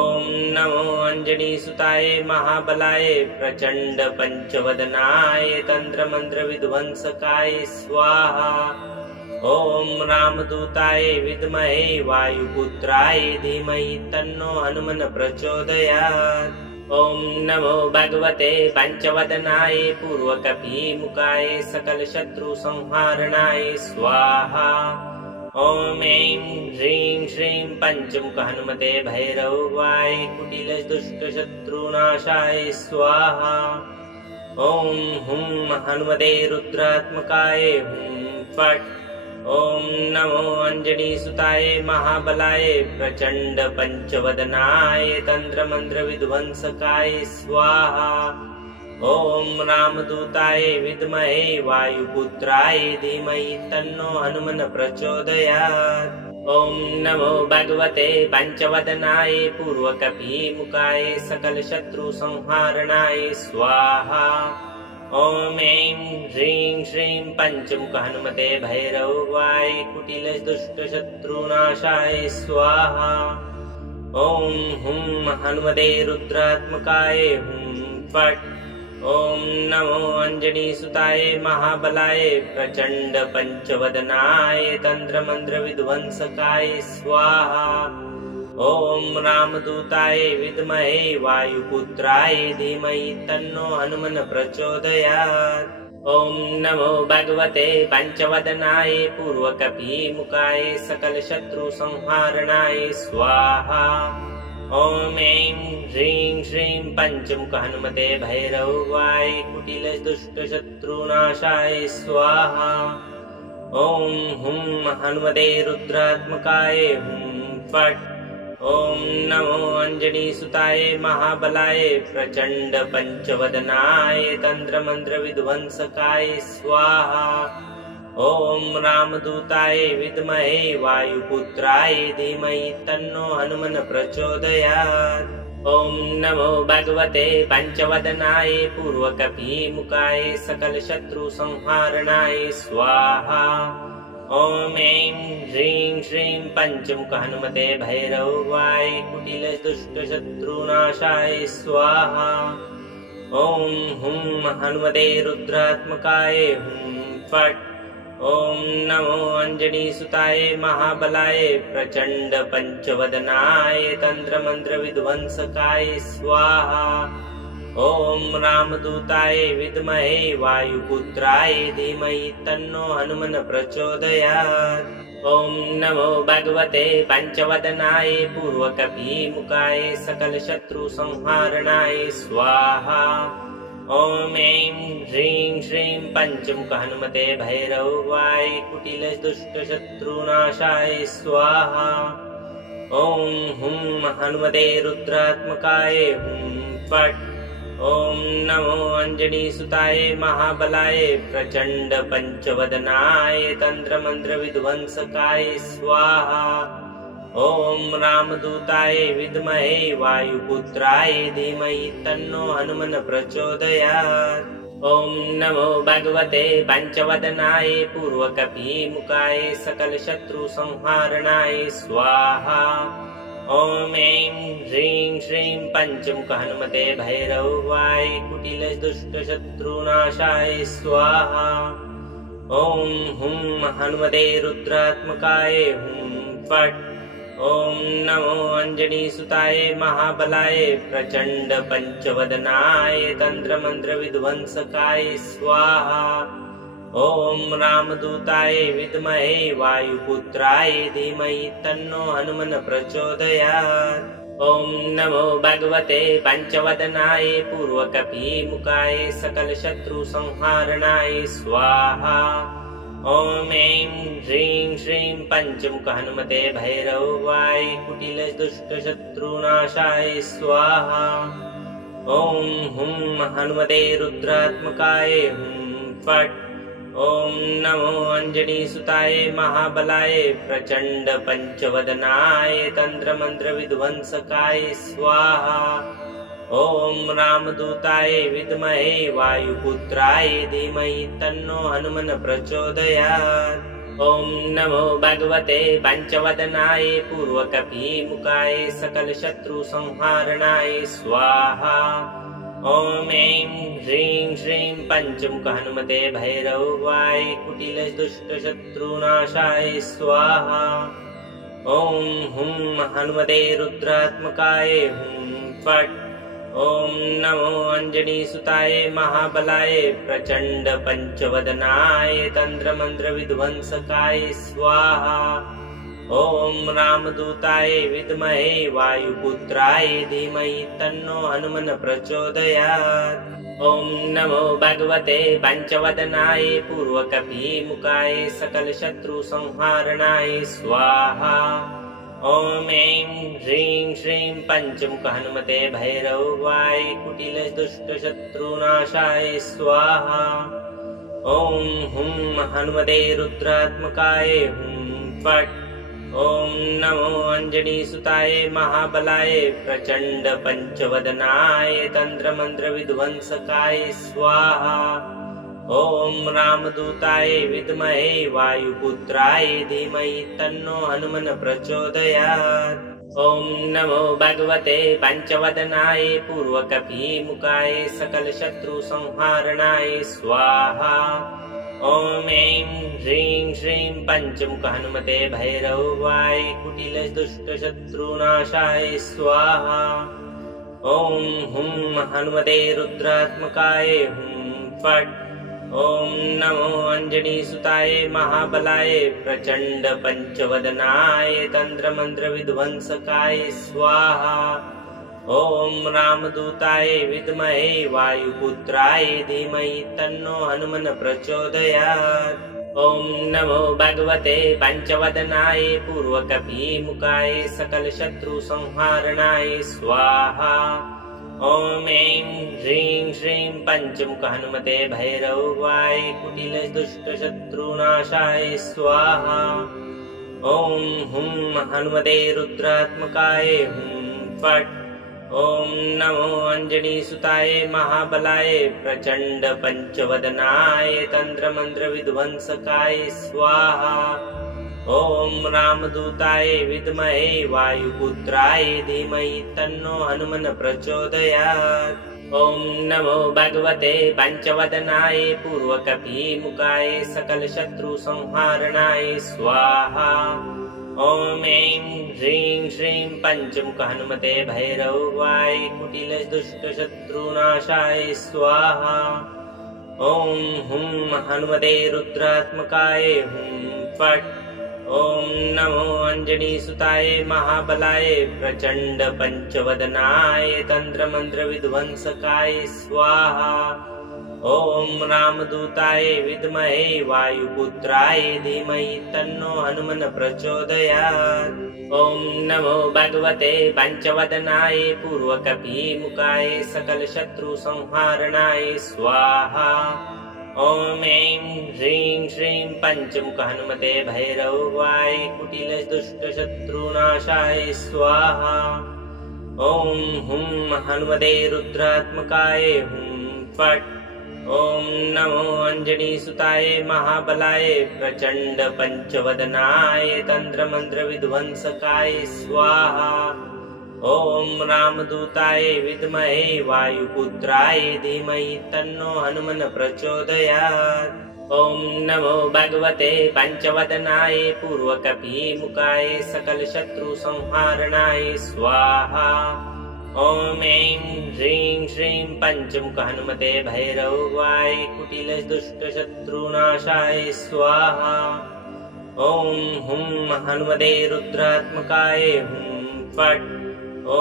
नमो अञ्जनीसुताय महाबलाय प्रचण्ड पञ्चवदनाय तन्त्रमन्त्रविध्वंसकाय स्वाहा। ॐ रामदूताय विद्महे वायुपुत्राय धीमहि तन्नो हनुमन् प्रचोदयात्। ॐ नमो भगवते पञ्चवदनाय पूर्वकपिमुखाय सकलशत्रुसंहारणाय स्वाहा। ॐ ऐं ह्रीं श्रीं पञ्चमुख हनुमते भैरवाय कुटिलदुष्टशत्रुनाशाय स्वाहा। ॐ हुं हनुमते रुद्रात्मकाय हुं फट्। ॐ नमो अञ्जनीसुताय महाबलाय प्रचण्ड पञ्चवदनाय तन्त्रमन्त्रविध्वंसकाय स्वाहा। ॐ रामदूताय विद्महे वायुपुत्राय धीमहि तन्नो हनुमन् प्रचोदयात्। ॐ नमो भगवते पञ्चवदनाय पूर्वकपिमुखाय सकलशत्रुसंहारणाय स्वाहा। ॐ ऐं ह्रीं श्रीं पञ्चमुख हनुमते भैरवाय कुटिलदुष्टशत्रुनाशाय स्वाहा। ॐ हुं हनुमते रुद्रात्मकाय हुं फट्। ॐ नमो अञ्जनीसुताय महाबलाय प्रचण्ड पञ्चवदनाय तन्त्रमन्त्रविध्वंसकाय स्वाहा। ॐ रामदूताय विद्महे वायुपुत्राय धीमहि तन्नो हनुमन् प्रचोदयात्। ॐ नमो भगवते पञ्चवदनाय पूर्वकपिमुखाय सकलशत्रुसंहारणाय स्वाहा। ॐ ऐं ह्रीं श्रीं पञ्चमुख हनुमते भैरवाय कुटिलदुष्टशत्रुनाशाय स्वाहा। ॐ हुं हनुमते रुद्रात्मकाय हुं फट्। ॐ नमो अञ्जनीसुताय महाबलाय प्रचण्ड पञ्चवदनाय तन्त्रमन्त्रविध्वंसकाय स्वाहा। ॐ रामदूताय विद्महे वायुपुत्राय धीमहि तन्नो हनुमन् प्रचोदयात्। ॐ नमो भगवते पञ्चवदनाय पूर्वकपिमुखाय सकलशत्रुसंहारणाय स्वाहा। ॐ ऐं ह्रीं श्रीं पञ्चमुख हनुमते भैरवाय कुटिलदुष्टशत्रुनाशाय स्वाहा। ॐ हुं हनुमते रुद्रात्मकाय हुं फट्। ॐ नमो अञ्जनीसुताय महाबलाय प्रचण्ड पञ्चवदनाय तन्त्रमन्त्रविध्वंसकाय स्वाहा। ॐ रामदूताय विद्महे वायुपुत्राय धीमहि तन्नो हनुमन् प्रचोदयात्। ॐ नमो भगवते पञ्चवदनाय पूर्वकपिमुखाय सकलशत्रुसंहारणाय स्वाहा। ॐ ऐं ह्रीं श्रीं पञ्चमुख हनुमते भैरवाय कुटिलदुष्टशत्रुनाशाय स्वाहा। ॐ हुं हनुमते रुद्रात्मकाय हुं फट्। ॐ नमो अञ्जनीसुताय महाबलाय प्रचण्ड पञ्चवदनाय तन्त्रमन्त्रविध्वंसकाय स्वाहा। ॐ रामदूताय विद्महे वायुपुत्राय धीमहि तन्नो हनुमन् प्रचोदयात्। ॐ नमो भगवते पञ्चवदनाय पूर्वकपिमुखाय सकलशत्रुसंहारणाय स्वाहा। ॐ ऐं ह्रीं श्रीं पञ्चमुख हनुमते भैरवाय कुटिलदुष्टशत्रुनाशाय स्वाहा। ॐ हुं हनुमते रुद्रात्मकाय हुं फट्। ॐ नमो अञ्जनीसुताय महाबलाय प्रचण्ड पञ्चवदनाय तन्त्रमन्त्रविध्वंसकाय स्वाहा। ॐ रामदूताय विद्महे वायुपुत्राय धीमहि तन्नो हनुमन् प्रचोदयात्। ॐ नमो भगवते पञ्चवदनाय पूर्वकपिमुखाय सकलशत्रुसंहारणाय स्वाहा। ॐ ऐं ह्रीं श्रीं पञ्चमुख हनुमते भैरवाय कुटिलदुष्टशत्रुनाशाय स्वाहा। ॐ हुं हनुमते रुद्रात्मकाय हुं फट्। ॐ नमो अञ्जनीसुताय महाबलाय प्रचण्ड पञ्चवदनाय तन्त्रमन्त्रविध्वंसकाय स्वाहा। ॐ रामदूताय विद्महे वायुपुत्राय धीमहि तन्नो हनुमन् प्रचोदयात्। ॐ नमो भगवते पञ्चवदनाय पूर्वकपिमुखाय सकलशत्रुसंहारणाय स्वाहा। ॐ ऐं ह्रीं श्रीं पञ्चमुख हनुमते भैरवाय कुटिलदुष्टशत्रुनाशाय स्वाहा। ॐ हुं हनुमते रुद्रात्मकाय हुं फट्। ॐ नमो अंजनीसुताय महाबलाय प्रचंड पंचवदनाय तंत्रमंत्र विध्वंसकाय स्वाहा। ॐ रामदूताय विद्महे वायुपुत्राय धीमहि तन्नो हनुमन् प्रचोदयात्। ॐ नमो भगवते पंचवदनाय पूर्वकपिमुखाय सकलशत्रुसंहारणाय स्वाहा। ॐ ऐं ह्रीं श्रीं पंचमुख हनुमते भैरवाय कुटिलदुष्टशत्रुनाशाय स्वाहा। ॐ हुं हनुमते रुद्रात्मकाय हुं फट्। ॐ नमो अंजनीसुताय महाबलाय प्रचंड पंचवदनाय तंत्रमंत्र विध्वंसकाय स्वाहा। ॐ रामदूताय विद्महे वायुपुत्राय धीमहि तन्नो हनुमन् प्रचोदयात्। ॐ नमो भगवते पंचवदनाय पूर्वकपिमुखाय सकलशत्रुसंहारणाय स्वाहा। ॐ ऐं ह्रीं श्रीं पंचमुख हनुमते भैरवाय कुटिलदुष्टशत्रुनाशाय स्वाहा। ॐ हुं हनुमते रुद्रात्मकाय हुं फट्। ॐ नमो अंजनीसुताय महाबलाय प्रचंड पंचवदनाय तंत्रमंत्र विध्वंसकाय स्वाहा। ॐ रामदूताय विद्महे वायुपुत्राय धीमहि तन्नो हनुमन् प्रचोदयात्। ॐ नमो भगवते पंचवदनाय पूर्वकपिमुखाय सकलशत्रुसंहारणाय स्वाहा। ॐ ऐं ह्रीं श्रीं पंचमुख हनुमते भैरवाय कुटिलदुष्टशत्रुनाशाय स्वाहा। ॐ हुं हनुमते रुद्रात्मकाय हुं फट्। ॐ नमो अंजनीसुताय महाबलाय प्रचंड पंचवदनाय तंत्रमंत्र विध्वंसकाय स्वाहा। ॐ रामदूताय विद्महे वायुपुत्राय धीमहि तन्नो हनुमन् प्रचोदयात्। ॐ नमो भगवते पंचवदनाय पूर्वकपिमुखाय सकलशत्रुसंहारणाय स्वाहा। ॐ ऐं ह्रीं श्रीं पंचमुख हनुमते भैरवाय कुटिलदुष्टशत्रुनाशाय स्वाहा। ॐ हुं हनुमते रुद्रात्मकाय हुं फट्। ॐ नमो अंजनीसुताय महाबलाय प्रचंड पंचवदनाय तंत्रमंत्र विध्वंसकाय स्वाहा। ॐ रामदूताय विद्महे वायुपुत्राय धीमहि तन्नो हनुमन् प्रचोदयात्। ॐ नमो भगवते पंचवदनाय पूर्वकपिमुखाय सकलशत्रुसंहारणाय स्वाहा। ॐ ऐं ह्रीं श्रीं पंचमुख हनुमते भैरवाय कुटिलदुष्टशत्रुनाशाय स्वाहा। ॐ हुं हनुमते रुद्रात्मकाय हुं फट्। ॐ नमो अंजनीसुताय महाबलाय प्रचंड पंचवदनाय तंत्रमंत्र विध्वंसकाय स्वाहा। ॐ रामदूताय विद्महे वायुपुत्राय धीमहि तन्नो हनुमन् प्रचोदयात्। ॐ नमो भगवते पंचवदनाय पूर्वकपिमुखाय सकलशत्रुसंहारणाय स्वाहा। ॐ ऐं ह्रीं श्रीं पंचमुख हनुमते भैरवाय कुटिलदुष्टशत्रुनाशाय स्वाहा। ॐ हुं हनुमते रुद्रात्मकाय हुं फट्। ॐ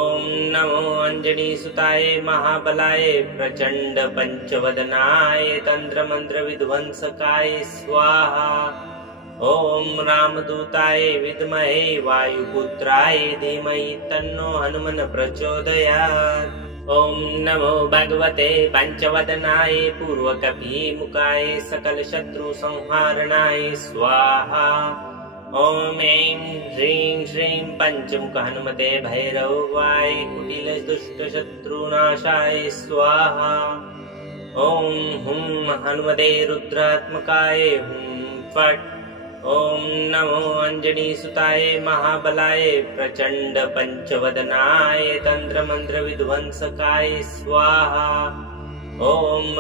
नमो अंजनीसुताय महाबलाय प्रचंड पंचवदनाय तंत्रमंत्र विध्वंसकाय स्वाहा। ॐ रामदूताय विद्महे वायुपुत्राय धीमहि तन्नो हनुमन् प्रचोदयात्। ॐ नमो भगवते पंचवदनाय पूर्वकपिमुखाय सकलशत्रुसंहारणाय स्वाहा। ॐ ऐं ह्रीं श्रीं पंचमुख हनुमते भैरवाय कुटिलदुष्टशत्रुनाशाय स्वाहा। ॐ हुं हनुमते रुद्रात्मकाय हुं फट्। ॐ नमो अंजनीसुताय महाबलाय प्रचंड पंचवदनाय तंत्रमंत्र विध्वंसकाय स्वाहा। ॐ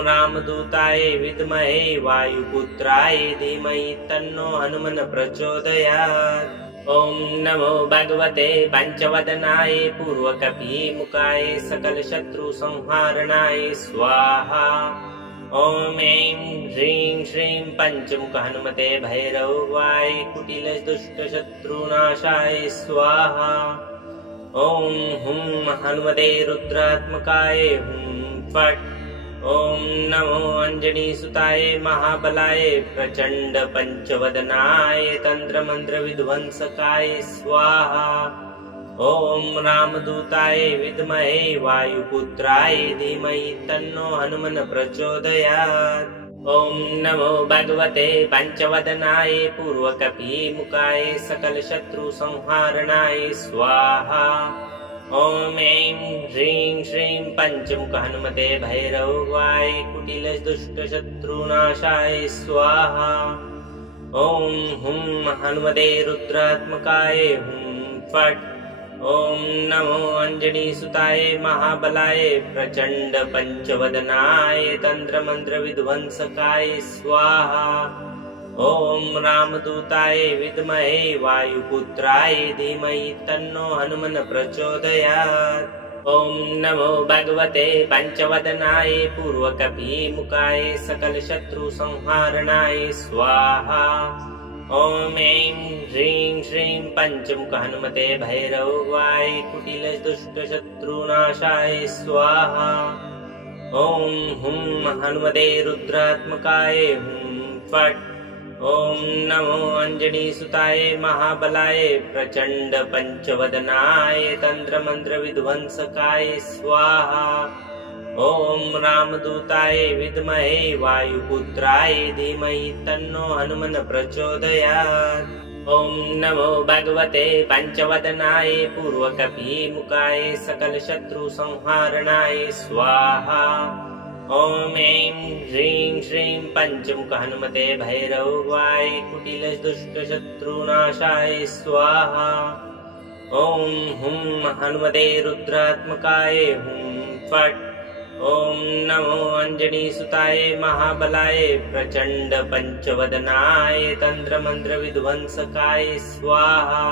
रामदूताय विद्महे वायुपुत्राय धीमहि तन्नो हनुमन् प्रचोदयात्। ओम नमो भगवते पंचवदनाय पूर्वकपिमुखाय सकल शत्रु संहारणाय स्वाहा। ओम ऐं ह्रीं श्रीं पंचमुख हनुमते भैरवाय कुटिल दुष्ट शत्रुनाशाय स्वाहा। ओम हुं हनुमते रुद्रात्मकाय हुं फट्। ओम नमो अंजनीसुताय महाबलाय प्रचंड पंचवदनाय तंत्र मंत्र विध्वंसकाय स्वाहा। ओम रामदूताय विद्महे वायुपुत्राय धीमहि तन्नो हनुमन् प्रचोदयात्। ओम नमो भगवते पंचवदनाय पूर्वकपिमुखाय सकल शत्रु संहारणाय स्वाहा। ओम ऐं ह्रीं श्रीं पंचमुख हनुमते भैरवाय कुटिल दुष्ट शत्रुनाशाय स्वाहा। ओम हुं हनुमते रुद्रात्मकाय हुं फट्। ओम नमो अंजनीसुताय महाबलाय प्रचंड पंचवदनाय तंत्र मंत्र विध्वंसकाय स्वाहा। ओम रामदूताय विद्महे वायुपुत्राय धीमहि तन्नो हनुमन् प्रचोदयात्। ओम नमो भगवते पंचवदनाय पूर्वकपिमुखाय सकल शत्रु संहारणाय स्वाहा। ओम ऐं ह्रीं श्रीं पंचमुख हनुमते भैरवाय कुटिल दुष्ट शत्रुनाशाय स्वाहा। ओम हुं हनुमते रुद्रात्मकाय हुं फट्। ओम नमो अंजनीसुताय महाबलाय प्रचंड पंचवदनाय तंत्र मंत्र विध्वंसकाय स्वाहा। ओम रामदूताय विद्महे वायुपुत्राय धीमहि तन्नो हनुमन् प्रचोदयात्। ओम नमो भगवते पंचवदनाय पूर्वकपिमुखाय सकल शत्रु संहारणाय स्वाहा। ओम ऐं ह्रीं श्रीं पंचमुख हनुमते भैरवाय कुटिल दुष्ट शत्रुनाशाय स्वाहा। ओम हुं हनुमते रुद्रात्मकाय हुं फट्। ओम नमो अंजनीसुताय महाबलाय प्रचंड पंचवदनाय तंत्र मंत्र विध्वंसकाय स्वाहा।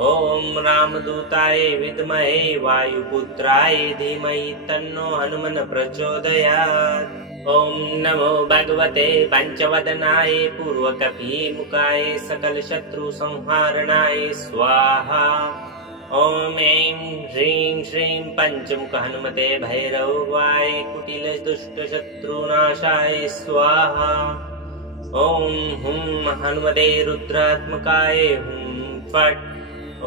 ओम रामदूताय विद्महे वायुपुत्राय धीमहि तन्नो हनुमन् प्रचोदयात्। ओम नमो भगवते पंचवदनाय पूर्वकपिमुखाय सकल शत्रु संहारणाय स्वाहा। ओम ऐं ह्रीं श्रीं पंचमुख हनुमते भैरवाय कुटिल दुष्ट शत्रुनाशाय स्वाहा। ओम हुं हनुमते रुद्रात्मकाय हुं फट्।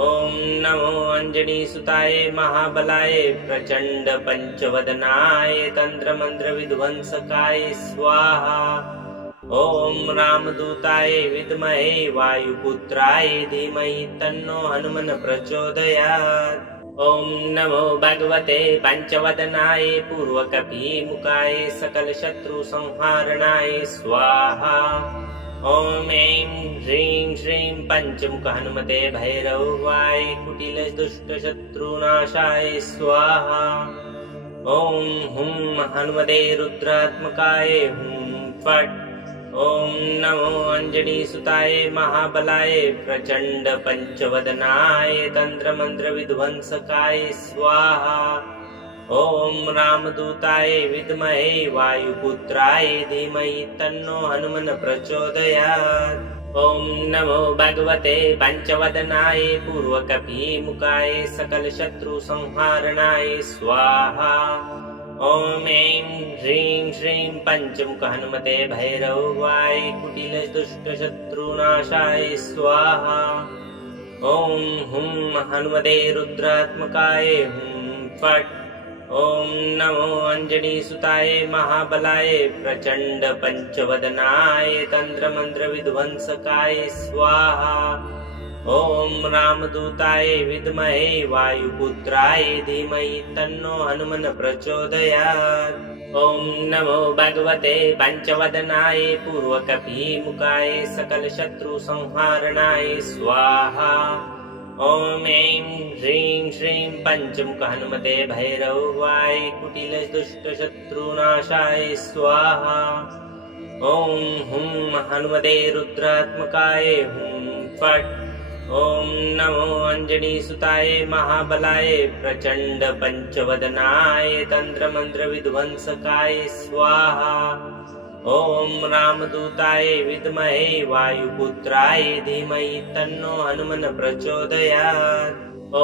ओम नमो अंजनीसुताय महाबलाय प्रचंड पंचवदनाय तंत्र मंत्र विध्वंसकाय स्वाहा। ओम रामदूताय विद्महे वायुपुत्राय धीमहि तन्नो हनुमन् प्रचोदयात्। ओम नमो भगवते पंचवदनाय पूर्वकपिमुखाय सकल शत्रु संहारणाय स्वाहा। ओम ऐं ह्रीं श्रीं पंचमुख हनुमते भैरवाय कुटिल दुष्ट शत्रुनाशाय स्वाहा। ओम हुं हनुमते रुद्रात्मकाय हुं फट्। ओम नमो अंजनीसुताय महाबलाय प्रचंड पंचवदनाय तंत्र मंत्र विध्वंसकाय स्वाहा। ओम रामदूताय विद्महे वायुपुत्राय धीमहि तन्नो हनुमन् प्रचोदयात्। ओम नमो भगवते पंचवदनाय पूर्वकपिमुखाय सकल शत्रु संहारणाय स्वाहा। ओम ऐं ह्रीं श्रीं पंचमुख हनुमते भैरवाय कुटिल दुष्ट शत्रुनाशाय स्वाहा। ओम हुं हनुमते रुद्रात्मकाय हुं फट्। ओम नमो अंजनीसुताय महाबलाय प्रचंड पंचवदनाय तंत्र मंत्र विध्वंसकाय स्वाहा। ओम रामदूताय विद्महे वायुपुत्राय धीमहि तन्नो हनुमन् प्रचोदयात्। ओम नमो भगवते पंचवदनाय पूर्वकपिमुखाय सकल शत्रु संहारणाय स्वाहा। ओम ऐं ह्रीं श्रीं पंचमुख हनुमते भैरवाय कुटिल दुष्ट शत्रुनाशाय स्वाहा। ओम हुं हनुमते रुद्रात्मकाय हुं फट्। ॐ नमो अंजनीसुताय महाबलाय प्रचंड पंचवदनाय तंत्रमंत्र विध्वंसकाय स्वाहा। ॐ रामदूताय विद्महे वायुपुत्राय धीमहि तन्नो हनुमन् प्रचोदयात्। ॐ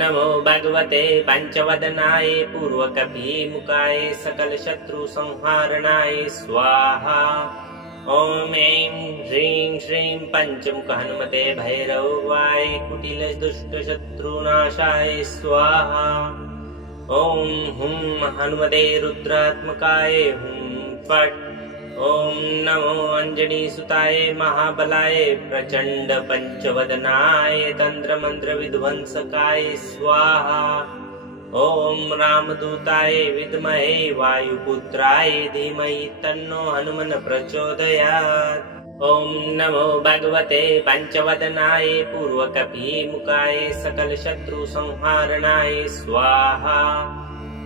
नमो भगवते पंचवदनाय पूर्वकपिमुखाय सकलशत्रुसंहारणाय स्वाहा। ॐ ऐं ह्रीं श्रीं पंचमुख हनुमते भैरवाय कुटिलदुष्टशत्रुनाशाय स्वाहा। ॐ हुं हनुमते रुद्रात्मकाय हुं फट्। ॐ नमो अंजनीसुताय महाबलाय प्रचंड पंचवदनाय तंत्रमंत्र विध्वंसकाय स्वाहा। ॐ रामदूताय विद्महे वायुपुत्राय धीमहि तन्नो हनुमन् प्रचोदयात्। ॐ नमो भगवते पंचवदनाय पूर्वकपिमुखाय सकलशत्रुसंहारणाय स्वाहा।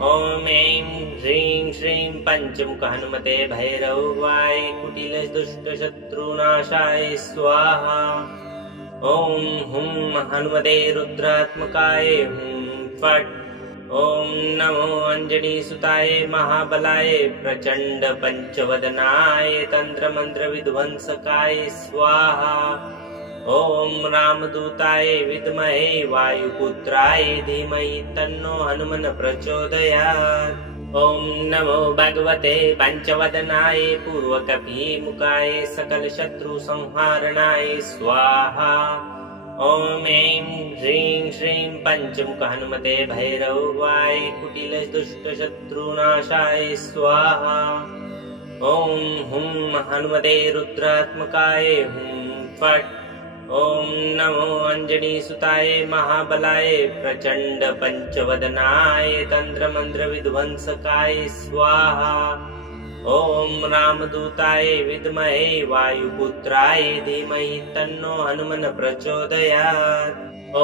ॐ ऐं ह्रीं श्रीं पंचमुख हनुमते भैरवाय कुटिलदुष्टशत्रुनाशाय स्वाहा। ॐ हुं हनुमते रुद्रात्मकाय हुं फट्। ॐ नमो अंजनीसुताय महाबलाय प्रचंड पंचवदनाय तंत्रमंत्र विध्वंसकाय स्वाहा। ॐ रामदूताय विद्महे वायुपुत्राय धीमहि तन्नो हनुमन् प्रचोदयात्। ॐ नमो भगवते पंचवदनाय पूर्वकपिमुखाय सकलशत्रुसंहारणाय स्वाहा। ॐ ऐं ह्रीं श्रीं पंचमुख हनुमते भैरवाय कुटिलदुष्टशत्रुनाशाय स्वाहा। ॐ हुं हनुमते रुद्रात्मकाय हुं फट्। ॐ नमो अंजनीसुताय महाबलाय प्रचंड पंचवदनाय तंत्रमंत्र विध्वंसकाय स्वाहा। ॐ रामदूताय विद्महे वायुपुत्राय धीमहि तन्नो हनुमन् प्रचोदयात्। ॐ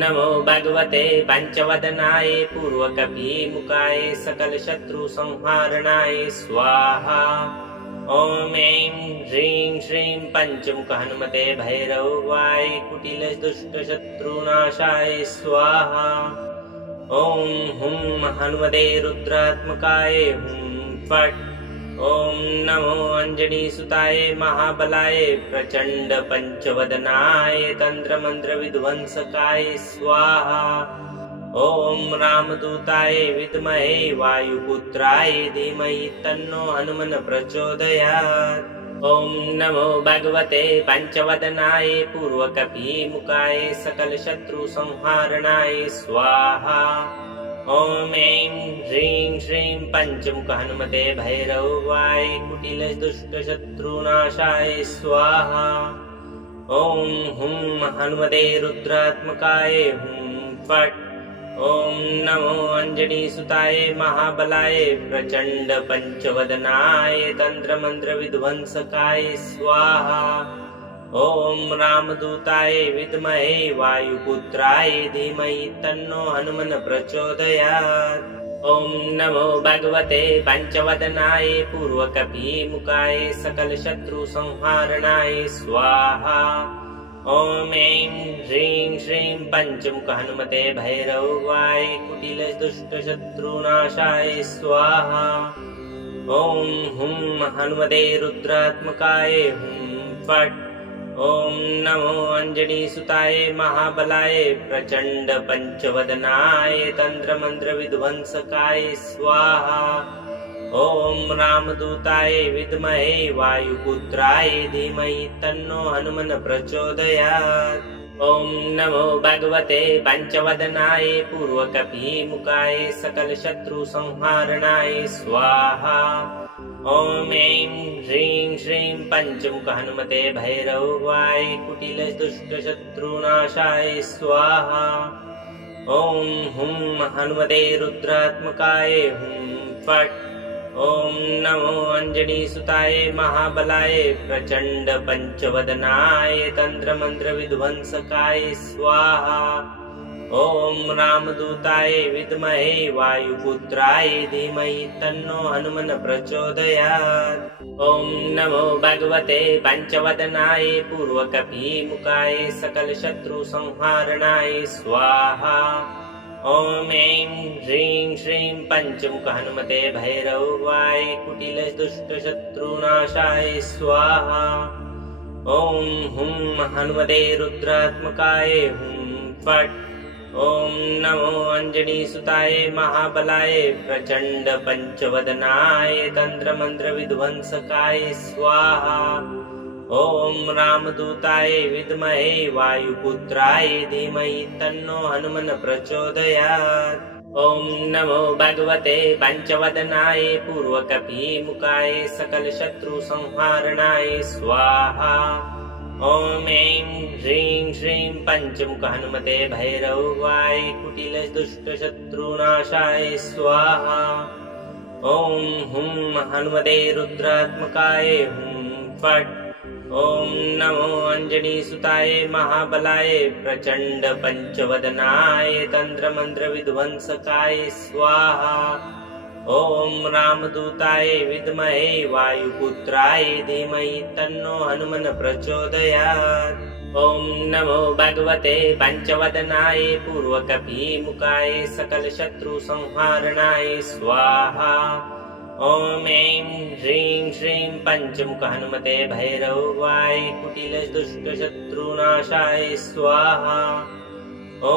नमो भगवते पंचवदनाय पूर्वकपिमुखाय सकलशत्रुसंहारणाय स्वाहा। ॐ ऐं ह्रीं श्रीं पंचमुख हनुमते भैरवाय कुटिलदुष्टशत्रुनाशाय स्वाहा। ॐ हुं हनुमते रुद्रात्मकाय हुं फट्। ॐ नमो अंजनीसुताय महाबलाय प्रचंड पंचवदनाय तंत्रमंत्र विध्वंसकाय स्वाहा। ॐ रामदूताय विद्महे वायुपुत्राय धीमहि तन्नो हनुमन् प्रचोदयात्। ॐ नमो भगवते पंचवदनाय पूर्वकपिमुखाय सकलशत्रुसंहारणाय स्वाहा। ॐ ऐं ह्रीं श्रीं पंचमुख हनुमते भैरवाय कुटिलदुष्टशत्रुनाशाय स्वाहा। ॐ हुं हनुमते रुद्रात्मकाय हुं फट्। ॐ नमो अंजनीसुताय महाबलाय प्रचंड पंचवदनाय तंत्रमंत्र विध्वंसकाय स्वाहा। ॐ रामदूताय विद्महे वायुपुत्राय धीमहि तन्नो हनुमन् प्रचोदयात्। ॐ नमो भगवते पंचवदनाय पूर्वकपिमुखाय सकलशत्रुसंहारणाय स्वाहा। ॐ ऐं ह्रीं श्रीं पंचमुख हनुमते भैरवाय कुटिलदुष्टशत्रुनाशाय स्वाहा। ॐ हुं हनुमते रुद्रात्मकाय हुं फट्। ॐ नमो अंजनीसुताय महाबलाय प्रचंड पंचवदनाय तंत्रमंत्र विध्वंसकाय स्वाहा। ॐ रामदूताय विद्महे वायुपुत्राय धीमहि तन्नो हनुमन् प्रचोदयात्। ॐ नमो भगवते पंचवदनाय पूर्वकपिमुखाय सकलशत्रुसंहारणाय स्वाहा। ॐ ऐं ह्रीं श्रीं पंचमुख हनुमते भैरवाय कुटिलदुष्टशत्रुनाशाय स्वाहा। ॐ हुं हनुमते रुद्रात्मकाय हुं फट्। ॐ नमो अंजनीसुताय महाबलाय प्रचंड पंचवदनाय तंत्रमंत्र विध्वंसकाय स्वाहा। ॐ रामदूताय विद्महे वायुपुत्राय धीमहि तन्नो हनुमन् प्रचोदयात्। ॐ नमो भगवते पञ्चवदनाय पूर्वकपिमुखाय सकलशत्रुसंहारणाय स्वाहा। ॐ ऐं ह्रीं श्रीं पञ्चमुख हनुमते भैरवाय कुटिलदुष्टशत्रुनाशाय स्वाहा। ॐ हुं हनुमते रुद्रात्मकाय हुं फट्। ॐ नमो अञ्जनीसुताय महाबलाय प्रचण्ड पञ्चवदनाय तन्त्रमन्त्रविध्वंसकाय स्वाहा। ॐ रामदूताय विद्महे वायुपुत्राय धीमहि तन्नो हनुमन् प्रचोदयात्। ॐ नमो भगवते पञ्चवदनाय पूर्वकपिमुखाय सकलशत्रुसंहारणाय स्वाहा। ॐ ऐं ह्रीं श्रीं पञ्चमुख हनुमते भैरवाय कुटिलदुष्टशत्रुनाशाय स्वाहा। ॐ हुं हनुमते रुद्रात्मकाय हुं फट्। ॐ नमो अञ्जनीसुताय महाबलाय प्रचण्ड पञ्चवदनाय तन्त्रमन्त्रविध्वंसकाय स्वाहा। ॐ रामदूताय विद्महे वायुपुत्राय धीमहि तन्नो हनुमन् प्रचोदयात्। ॐ नमो भगवते पञ्चवदनाय पूर्वकपिमुखाय सकलशत्रुसंहारणाय स्वाहा। ॐ ऐं ह्रीं श्रीं पञ्चमुख हनुमते भैरवाय कुटिलदुष्टशत्रुनाशाय स्वाहा। ॐ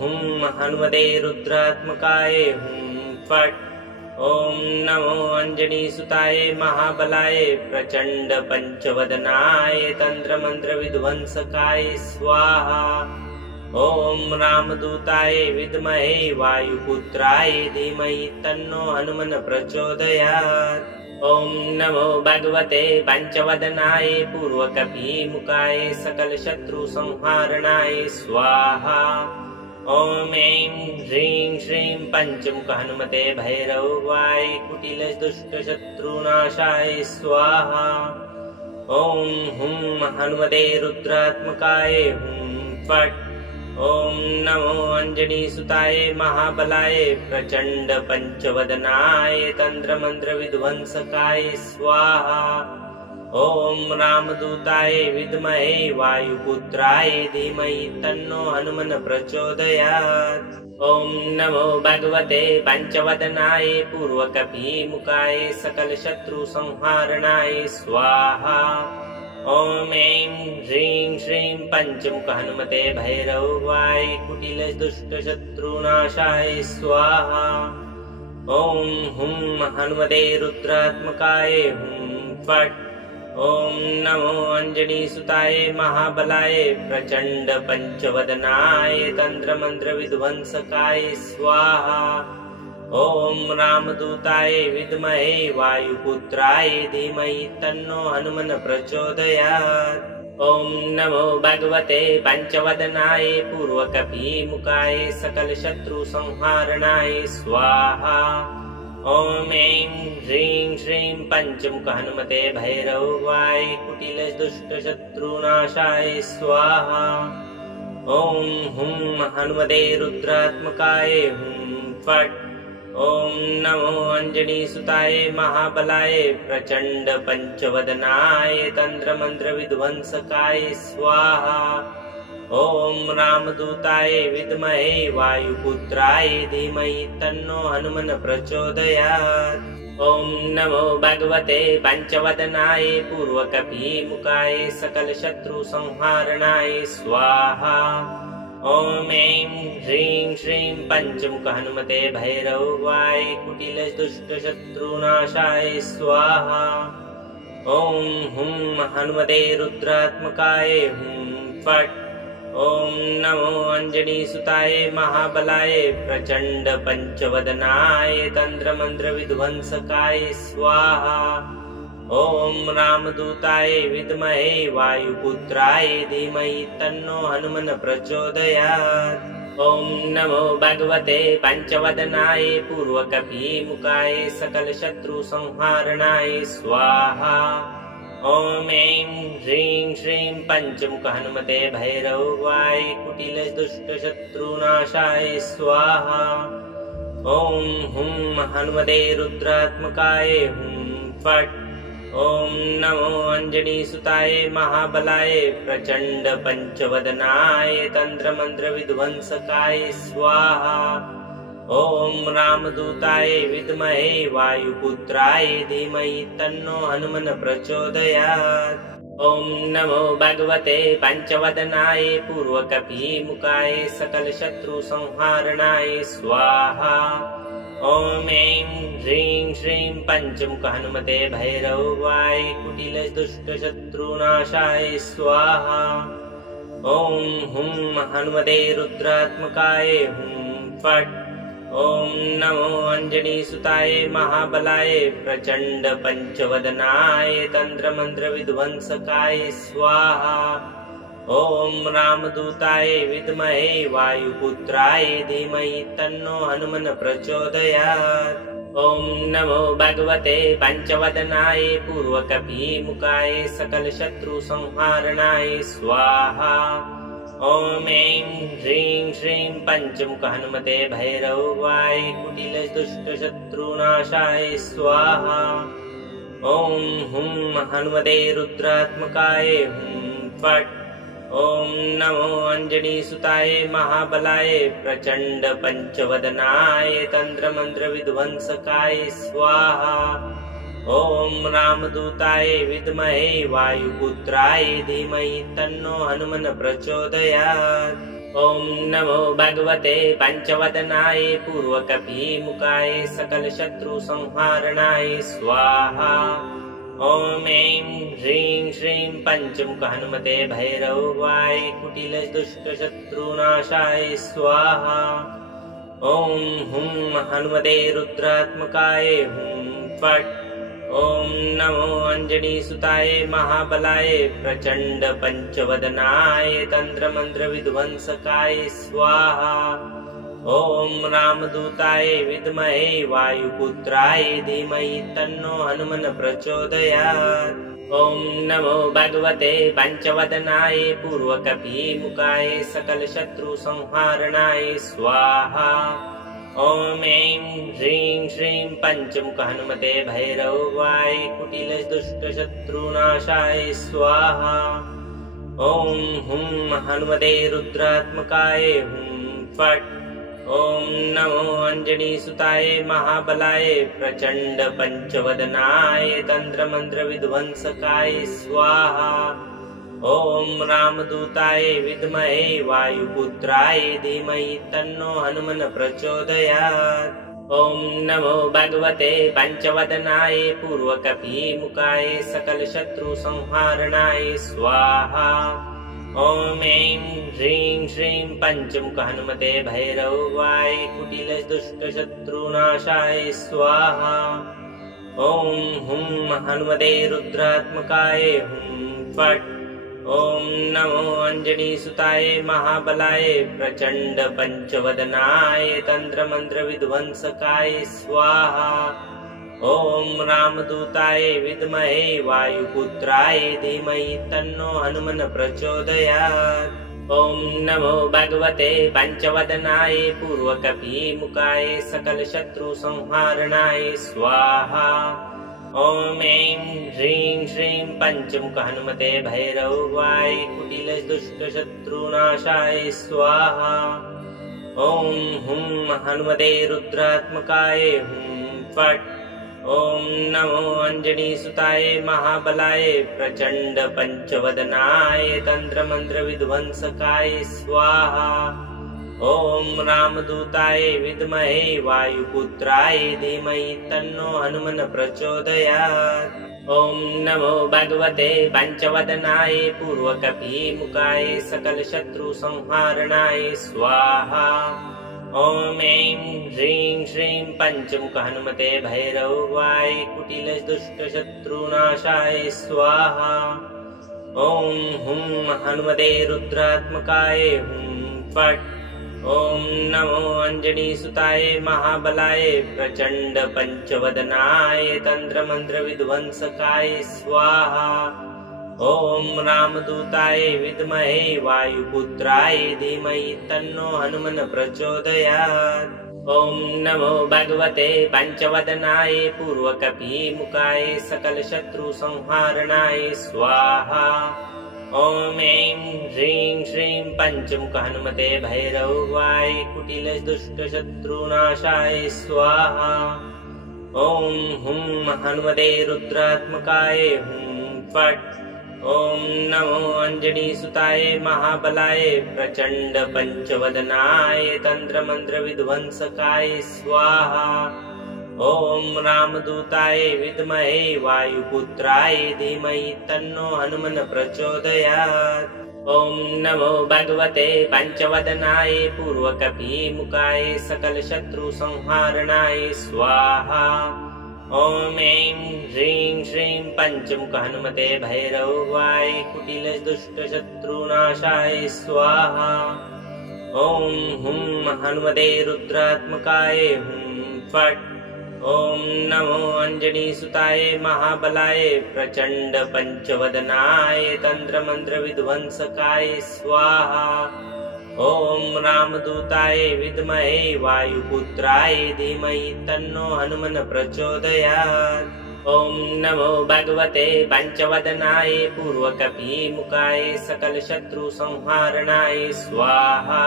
हुं हनुमते रुद्रात्मकाय हुं फट्। ॐ नमो अञ्जनीसुताय महाबलाय प्रचण्ड पञ्चवदनाय तन्त्रमन्त्रविध्वंसकाय स्वाहा। ॐ रामदूताय विद्महे वायुपुत्राय धीमहि तन्नो हनुमन् प्रचोदयात्। ॐ नमो भगवते पञ्चवदनाय पूर्वकपिमुखाय सकलशत्रुसंहारणाय स्वाहा। ॐ ऐं ह्रीं श्रीं पञ्चमुख हनुमते भैरवाय कुटिलदुष्टशत्रुनाशाय स्वाहा। ॐ हुं हनुमते रुद्रात्मकाय हुं फट्। ॐ नमो अञ्जनीसुताय महाबलाय प्रचण्ड पञ्चवदनाय तन्त्रमन्त्रविध्वंसकाय स्वाहा। ॐ रामदूताय विद्महे वायुपुत्राय धीमहि तन्नो हनुमन् प्रचोदयात्। ॐ नमो भगवते पञ्चवदनाय पूर्वकपिमुखाय सकलशत्रुसंहारणाय स्वाहा। ॐ ऐं ह्रीं श्रीं पञ्चमुख हनुमते भैरवाय कुटिलदुष्टशत्रुनाशाय स्वाहा। ॐ हुं हनुमते रुद्रात्मकाय हुं फट्। ॐ नमो अञ्जनीसुताय महाबलाय प्रचण्ड पञ्चवदनाय तन्त्रमन्त्रविध्वंसकाय स्वाहा। ॐ रामदूताय विद्महे वायुपुत्राय धीमहि तन्नो हनुमन् प्रचोदयात्। ॐ नमो भगवते पञ्चवदनाय पूर्वकपिमुखाय सकलशत्रुसंहारणाय स्वाहा। ॐ ऐं ह्रीं श्रीं पञ्चमुख हनुमते भैरवाय कुटिलदुष्टशत्रुनाशाय स्वाहा। ॐ हुं हनुमते रुद्रात्मकाय हुं फट्। ॐ नमो अञ्जनीसुताय महाबलाय प्रचण्ड पञ्चवदनाय तन्त्रमन्त्रविध्वंसकाय स्वाहा। ॐ रामदूताय विद्महे वायुपुत्राय धीमहि तन्नो हनुमन् प्रचोदयात्। ॐ नमो भगवते पञ्चवदनाय पूर्वकपिमुखाय सकलशत्रुसंहारणाय स्वाहा। ॐ ऐं ह्रीं श्रीं पञ्चमुख हनुमते भैरवाय कुटिलदुष्टशत्रुनाशाय स्वाहा। ॐ हुं हनुमते रुद्रात्मकाय हुं फट्। ॐ नमो अञ्जनीसुताय महाबलाय प्रचण्ड पञ्चवदनाय तन्त्रमन्त्रविध्वंसकाय स्वाहा। ॐ रामदूताय विद्महे वायुपुत्राय धीमहि तन्नो हनुमन् प्रचोदयात्। ॐ नमो भगवते पञ्चवदनाय पूर्वकपिमुखाय सकलशत्रुसंहारणाय स्वाहा। ॐ ऐं ह्रीं श्रीं पञ्चमुख हनुमते भैरवाय कुटिलदुष्टशत्रुनाशाय स्वाहा। ॐ हुं हनुमते रुद्रात्मकाय हुं फट्। ॐ नमो अञ्जनीसुताय महाबलाय प्रचण्ड पञ्चवदनाय तन्त्रमन्त्रविध्वंसकाय स्वाहा। ॐ रामदूताय विद्महे वायुपुत्राय धीमहि तन्नो हनुमन् प्रचोदयात्। ॐ नमो भगवते पञ्चवदनाय पूर्वकपिमुखाय सकलशत्रुसंहारणाय स्वाहा। ॐ ऐं ह्रीं श्रीं पञ्चमुख हनुमते भैरवाय कुटिलदुष्टशत्रुनाशाय स्वाहा। ॐ हुं हनुमते रुद्रात्मकाय हुं फट्। ॐ नमो अञ्जनीसुताय महाबलाय प्रचण्ड पञ्चवदनाय तन्त्रमन्त्रविध्वंसकाय स्वाहा। ॐ रामदूताय विद्महे वायुपुत्राय धीमहि तन्नो हनुमन् प्रचोदयात्। ॐ नमो भगवते पञ्चवदनाय पूर्वकपिमुखाय सकलशत्रुसंहारणाय स्वाहा। ॐ ऐं ह्रीं श्रीं पञ्चमुख हनुमते भैरवाय कुटिलदुष्टशत्रुनाशाय स्वाहा। ॐ हुं हनुमते रुद्रात्मकाय हुं फट्। ॐ नमो अञ्जनीसुताय महाबलाय प्रचण्ड पञ्चवदनाय तन्त्रमन्त्रविध्वंसकाय स्वाहा। ॐ रामदूताय विद्महे वायुपुत्राय धीमहि तन्नो हनुमन् प्रचोदयात्। ॐ नमो भगवते पञ्चवदनाय पूर्वकपिमुखाय सकलशत्रुसंहारणाय स्वाहा। ॐ ऐं ह्रीं श्रीं पञ्चमुख हनुमते भैरवाय कुटिलदुष्टशत्रुनाशाय स्वाहा। ॐ हुं हनुमते रुद्रात्मकाय हुं फट्। ॐ नमो अञ्जनीसुताय महाबलाय प्रचण्ड पञ्चवदनाय तन्त्रमन्त्रविध्वंसकाय स्वाहा। ॐ रामदूताय विद्महे वायुपुत्राय धीमहि तन्नो हनुमन् प्रचोदयात्। ॐ नमो भगवते पञ्चवदनाय पूर्वकपिमुखाय सकलशत्रुसंहारणाय स्वाहा। ॐ ऐं ह्रीं श्रीं पञ्चमुख हनुमते भैरवाय कुटिलदुष्टशत्रुनाशाय स्वाहा। ॐ हुं हनुमते रुद्रात्मकाय हुं फट्। ॐ नमो अञ्जनीसुताय महाबलाय प्रचण्ड पञ्चवदनाय तन्त्रमन्त्रविध्वंसकाय स्वाहा। ॐ रामदूताय विद्महे वायुपुत्राय धीमहि तन्नो हनुमन् प्रचोदयात्। ॐ नमो भगवते पञ्चवदनाय पूर्वकपिमुखाय सकलशत्रुसंहारणाय स्वाहा। ॐ ऐं ह्रीं श्रीं पञ्चमुख हनुमते भैरवाय कुटिलदुष्टशत्रुनाशाय स्वाहा। ॐ हुं हनुमते रुद्रात्मकाय हुं फट्। ॐ नमो अञ्जनीसुताय महाबलाय प्रचण्ड पञ्चवदनाय तन्त्रमन्त्रविध्वंसकाय स्वाहा। ॐ रामदूताय विद्महे वायुपुत्राय धीमहि तन्नो हनुमन् प्रचोदयात्। ॐ नमो भगवते पञ्चवदनाय पूर्वकपिमुखाय सकलशत्रुसंहारणाय स्वाहा। ॐ ऐं ह्रीं श्रीं पञ्चमुख हनुमते भैरवाय कुटिलदुष्टशत्रुनाशाय स्वाहा। ॐ हुं हनुमते रुद्रात्मकाय हुं फट्। ॐ नमो अञ्जनीसुताय महाबलाय प्रचण्ड पञ्चवदनाय तन्त्रमन्त्रविध्वंसकाय स्वाहा। ॐ रामदूताय विद्महे वायुपुत्राय धीमहि तन्नो हनुमन् प्रचोदयात्। ॐ नमो भगवते पञ्चवदनाय पूर्वकपिमुखाय सकलशत्रुसंहारणाय स्वाहा। ॐ ऐं ह्रीं श्रीं पञ्चमुख हनुमते भैरवाय कुटिलदुष्टशत्रुनाशाय स्वाहा। ॐ हुं हनुमते रुद्रात्मकाय हुं फट्। ॐ नमो अञ्जनीसुताय महाबलाय प्रचण्ड पञ्चवदनाय तन्त्रमन्त्रविध्वंसकाय स्वाहा। ॐ रामदूताय विद्महे वायुपुत्राय धीमहि तन्नो हनुमन् प्रचोदयात्। ॐ नमो भगवते पञ्चवदनाय पूर्वकपिमुखाय सकलशत्रुसंहारणाय स्वाहा। ॐ ऐं ह्रीं श्रीं पञ्चमुख हनुमते भैरवाय कुटिलदुष्टशत्रुनाशाय स्वाहा। ॐ हुं हनुमते रुद्रात्मकाय हुं फट्। ॐ नमो अञ्जनीसुताय महाबलाय प्रचण्ड पञ्चवदनाय तन्त्रमन्त्रविध्वंसकाय स्वाहा। ॐ रामदूताय विद्महे वायुपुत्राय धीमहि तन्नो हनुमन् प्रचोदयात्। ॐ नमो भगवते पञ्चवदनाय पूर्वकपिमुखाय सकलशत्रुसंहारणाय स्वाहा। ॐ ऐं ह्रीं श्रीं पञ्चमुख हनुमते भैरवाय कुटिलदुष्टशत्रुनाशाय स्वाहा। ॐ हुं हनुमते रुद्रात्मकाय हुं फट्। ॐ नमो अञ्जनीसुताय महाबलाय प्रचण्ड पञ्चवदनाय तन्त्रमन्त्रविध्वंसकाय स्वाहा। ॐ रामदूताय विद्महे वायुपुत्राय धीमहि तन्नो हनुमन् प्रचोदयात्। ॐ नमो भगवते पञ्चवदनाय पूर्वकपिमुखाय सकलशत्रुसंहारणाय स्वाहा।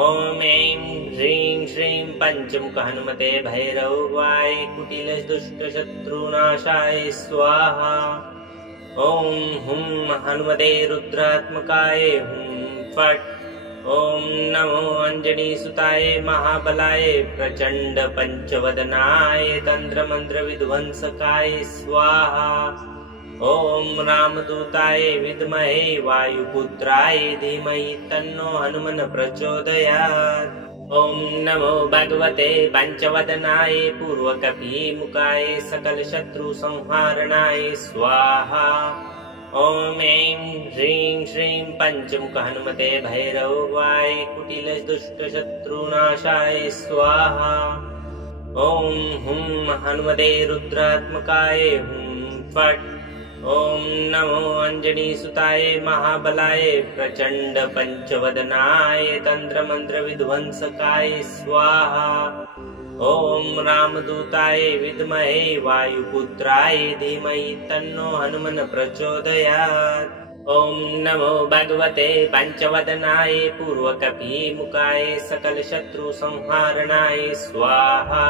ॐ ऐं ह्रीं श्रीं पञ्चमुख हनुमते भैरवाय कुटिलदुष्टशत्रुनाशाय स्वाहा। ॐ हुं हनुमते रुद्रात्मकाय हुं फट्। ॐ नमो अञ्जनीसुताय महाबलाय प्रचण्ड पञ्चवदनाय तन्त्रमन्त्रविध्वंसकाय स्वाहा। ॐ रामदूताय विद्महे वायुपुत्राय धीमहि तन्नो हनुमन् प्रचोदयात्। ॐ नमो भगवते पञ्चवदनाय पूर्वकपिमुखाय सकलशत्रुसंहारणाय स्वाहा। ॐ ऐं ह्रीं श्रीं पञ्चमुख हनुमते भैरवाय कुटिलदुष्टशत्रुनाशाय स्वाहा। ॐ हुं हनुमते रुद्रात्मकाय हुं फट्। ॐ नमो अञ्जनीसुताय महाबलाय प्रचण्ड पञ्चवदनाय तन्त्रमन्त्रविध्वंसकाय स्वाहा। ॐ रामदूताय विद्महे वायुपुत्राय धीमहि तन्नो हनुमन् प्रचोदयात्। ॐ नमो भगवते पञ्चवदनाय पूर्वकपिमुखाय सकलशत्रुसंहारणाय स्वाहा।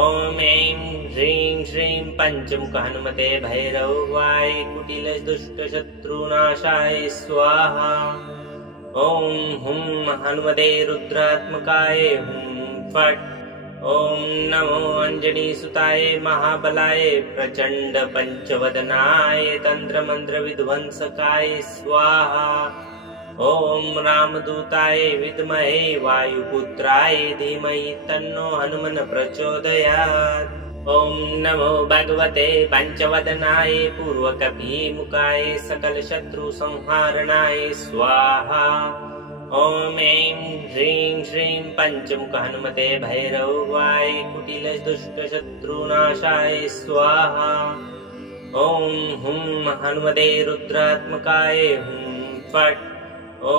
ॐ ऐं ह्रीं श्रीं पञ्चमुख हनुमते भैरवाय कुटिलदुष्टशत्रुनाशाय स्वाहा। ॐ हुं हनुमते रुद्रात्मकाय हुं फट्। ॐ नमो अञ्जनीसुताय महाबलाय प्रचण्ड पञ्चवदनाय तन्त्रमन्त्रविध्वंसकाय स्वाहा। ॐ रामदूताय विद्महे वायुपुत्राय धीमहि तन्नो हनुमन् प्रचोदयात्। ॐ नमो भगवते पञ्चवदनाय पूर्वकपिमुखाय सकलशत्रुसंहारणाय स्वाहा। ॐ ऐं ह्रीं श्रीं पञ्चमुख हनुमते भैरवाय कुटिलदुष्टशत्रुनाशाय स्वाहा। ॐ हुं हनुमते रुद्रात्मकाय हुं फट्। ॐ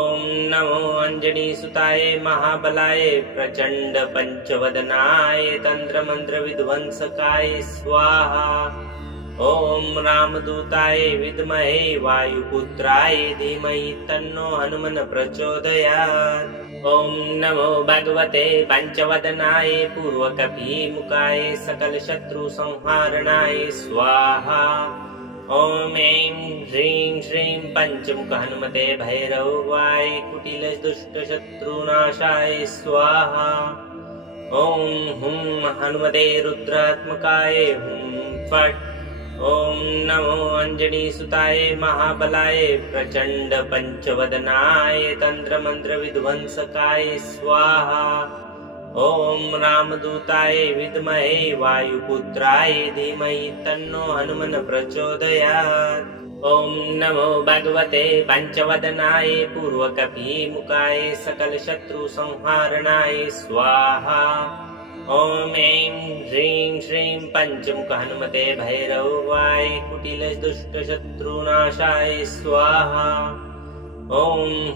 नमो अञ्जनीसुताय महाबलाय प्रचण्ड पञ्चवदनाय तन्त्रमन्त्रविध्वंसकाय स्वाहा। ॐ रामदूताय विद्महे वायुपुत्राय धीमहि तन्नो हनुमन् प्रचोदयात्। ॐ नमो भगवते पञ्चवदनाय पूर्वकपिमुखाय सकलशत्रुसंहारणाय स्वाहा। ॐ ऐं ह्रीं श्रीं पञ्चमुख हनुमते भैरवाय कुटिलदुष्टशत्रुनाशाय स्वाहा। ॐ हुं हनुमते रुद्रात्मकाय हुं फट्। ॐ नमो अञ्जनीसुताय महाबलाय प्रचण्ड पञ्चवदनाय तन्त्रमन्त्रविध्वंसकाय स्वाहा। ॐ रामदूताय विद्महे वायुपुत्राय धीमहि तन्नो हनुमन् प्रचोदयात्। ॐ नमो भगवते पञ्चवदनाय पूर्वकपिमुखाय सकलशत्रुसंहारणाय स्वाहा। ॐ ऐं ह्रीं श्रीं पञ्चमुख हनुमते भैरवाय कुटिलदुष्टशत्रुनाशाय स्वाहा। ॐ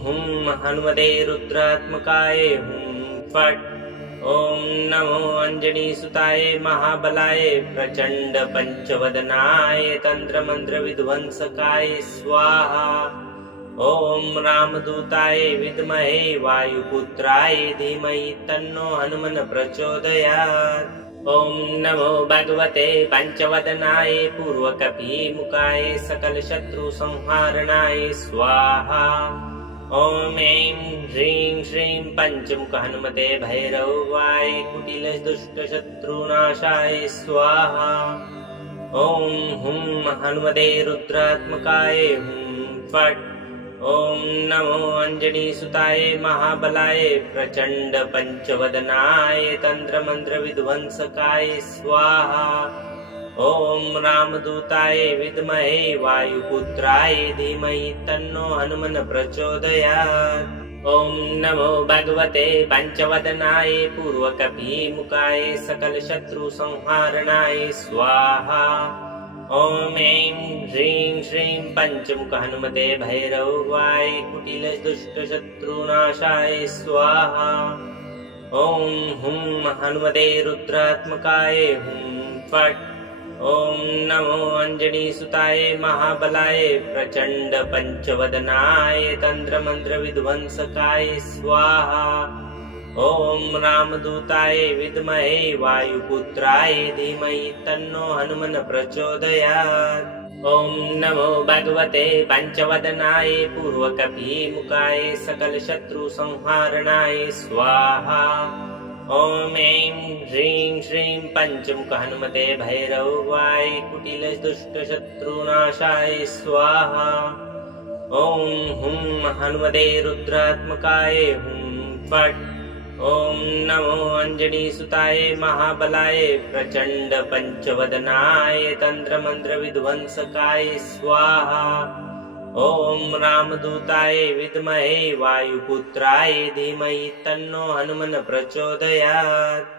हुं हनुमते रुद्रात्मकाय हुं फट्। ॐ नमो अञ्जनीसुताय महाबलाय प्रचण्ड पञ्चवदनाय तन्त्रमन्त्रविध्वंसकाय स्वाहा। ॐ रामदूताय विद्महे वायुपुत्राय धीमहि तन्नो हनुमन् प्रचोदयात्। ॐ नमो भगवते पञ्चवदनाय पूर्वकपिमुखाय सकलशत्रुसंहारणाय स्वाहा। ॐ ऐं ह्रीं श्रीं पञ्चमुख हनुमते भैरवाय कुटिलदुष्टशत्रुनाशाय स्वाहा। ॐ हुं हनुमते रुद्रात्मकाय हुं फट्। ॐ नमो अञ्जनीसुताय महाबलाय प्रचण्ड पञ्चवदनाय तन्त्रमन्त्रविध्वंसकाय स्वाहा। ॐ रामदूताय विद्महे वायुपुत्राय धीमहि तन्नो हनुमन् प्रचोदयात्। ॐ नमो भगवते पञ्चवदनाय पूर्वकपिमुखाय सकलशत्रुसंहारणाय स्वाहा। ॐ ऐं ह्रीं श्रीं पञ्चमुख हनुमते भैरवाय कुटिलदुष्टशत्रुनाशाय स्वाहा। ॐ हुं हनुमते रुद्रात्मकाय हुं फट्। ॐ नमो अञ्जनीसुताय महाबलाय प्रचण्ड पञ्चवदनाय तन्त्रमन्त्रविध्वंसकाय स्वाहा। ॐ रामदूताय विद्महे वायुपुत्राय धीमहि तन्नो हनुमन् प्रचोदयात्। ॐ नमो भगवते पञ्चवदनाय पूर्वकपिमुखाय सकलशत्रुसंहारणाय स्वाहा। ॐ ऐं ह्रीं श्रीं पञ्चमुख हनुमते भैरवाय कुटिलदुष्टशत्रुनाशाय स्वाहा। ॐ हुं हनुमते रुद्रात्मकाय हुं फट्। ॐ नमो अञ्जनीसुताय महाबलाय प्रचण्ड पञ्चवदनाय तन्त्रमन्त्रविध्वंसकाय स्वाहा। ॐ रामदूताय विद्महे वायुपुत्राय धीमहि तन्नो हनुमन् प्रचोदयात्।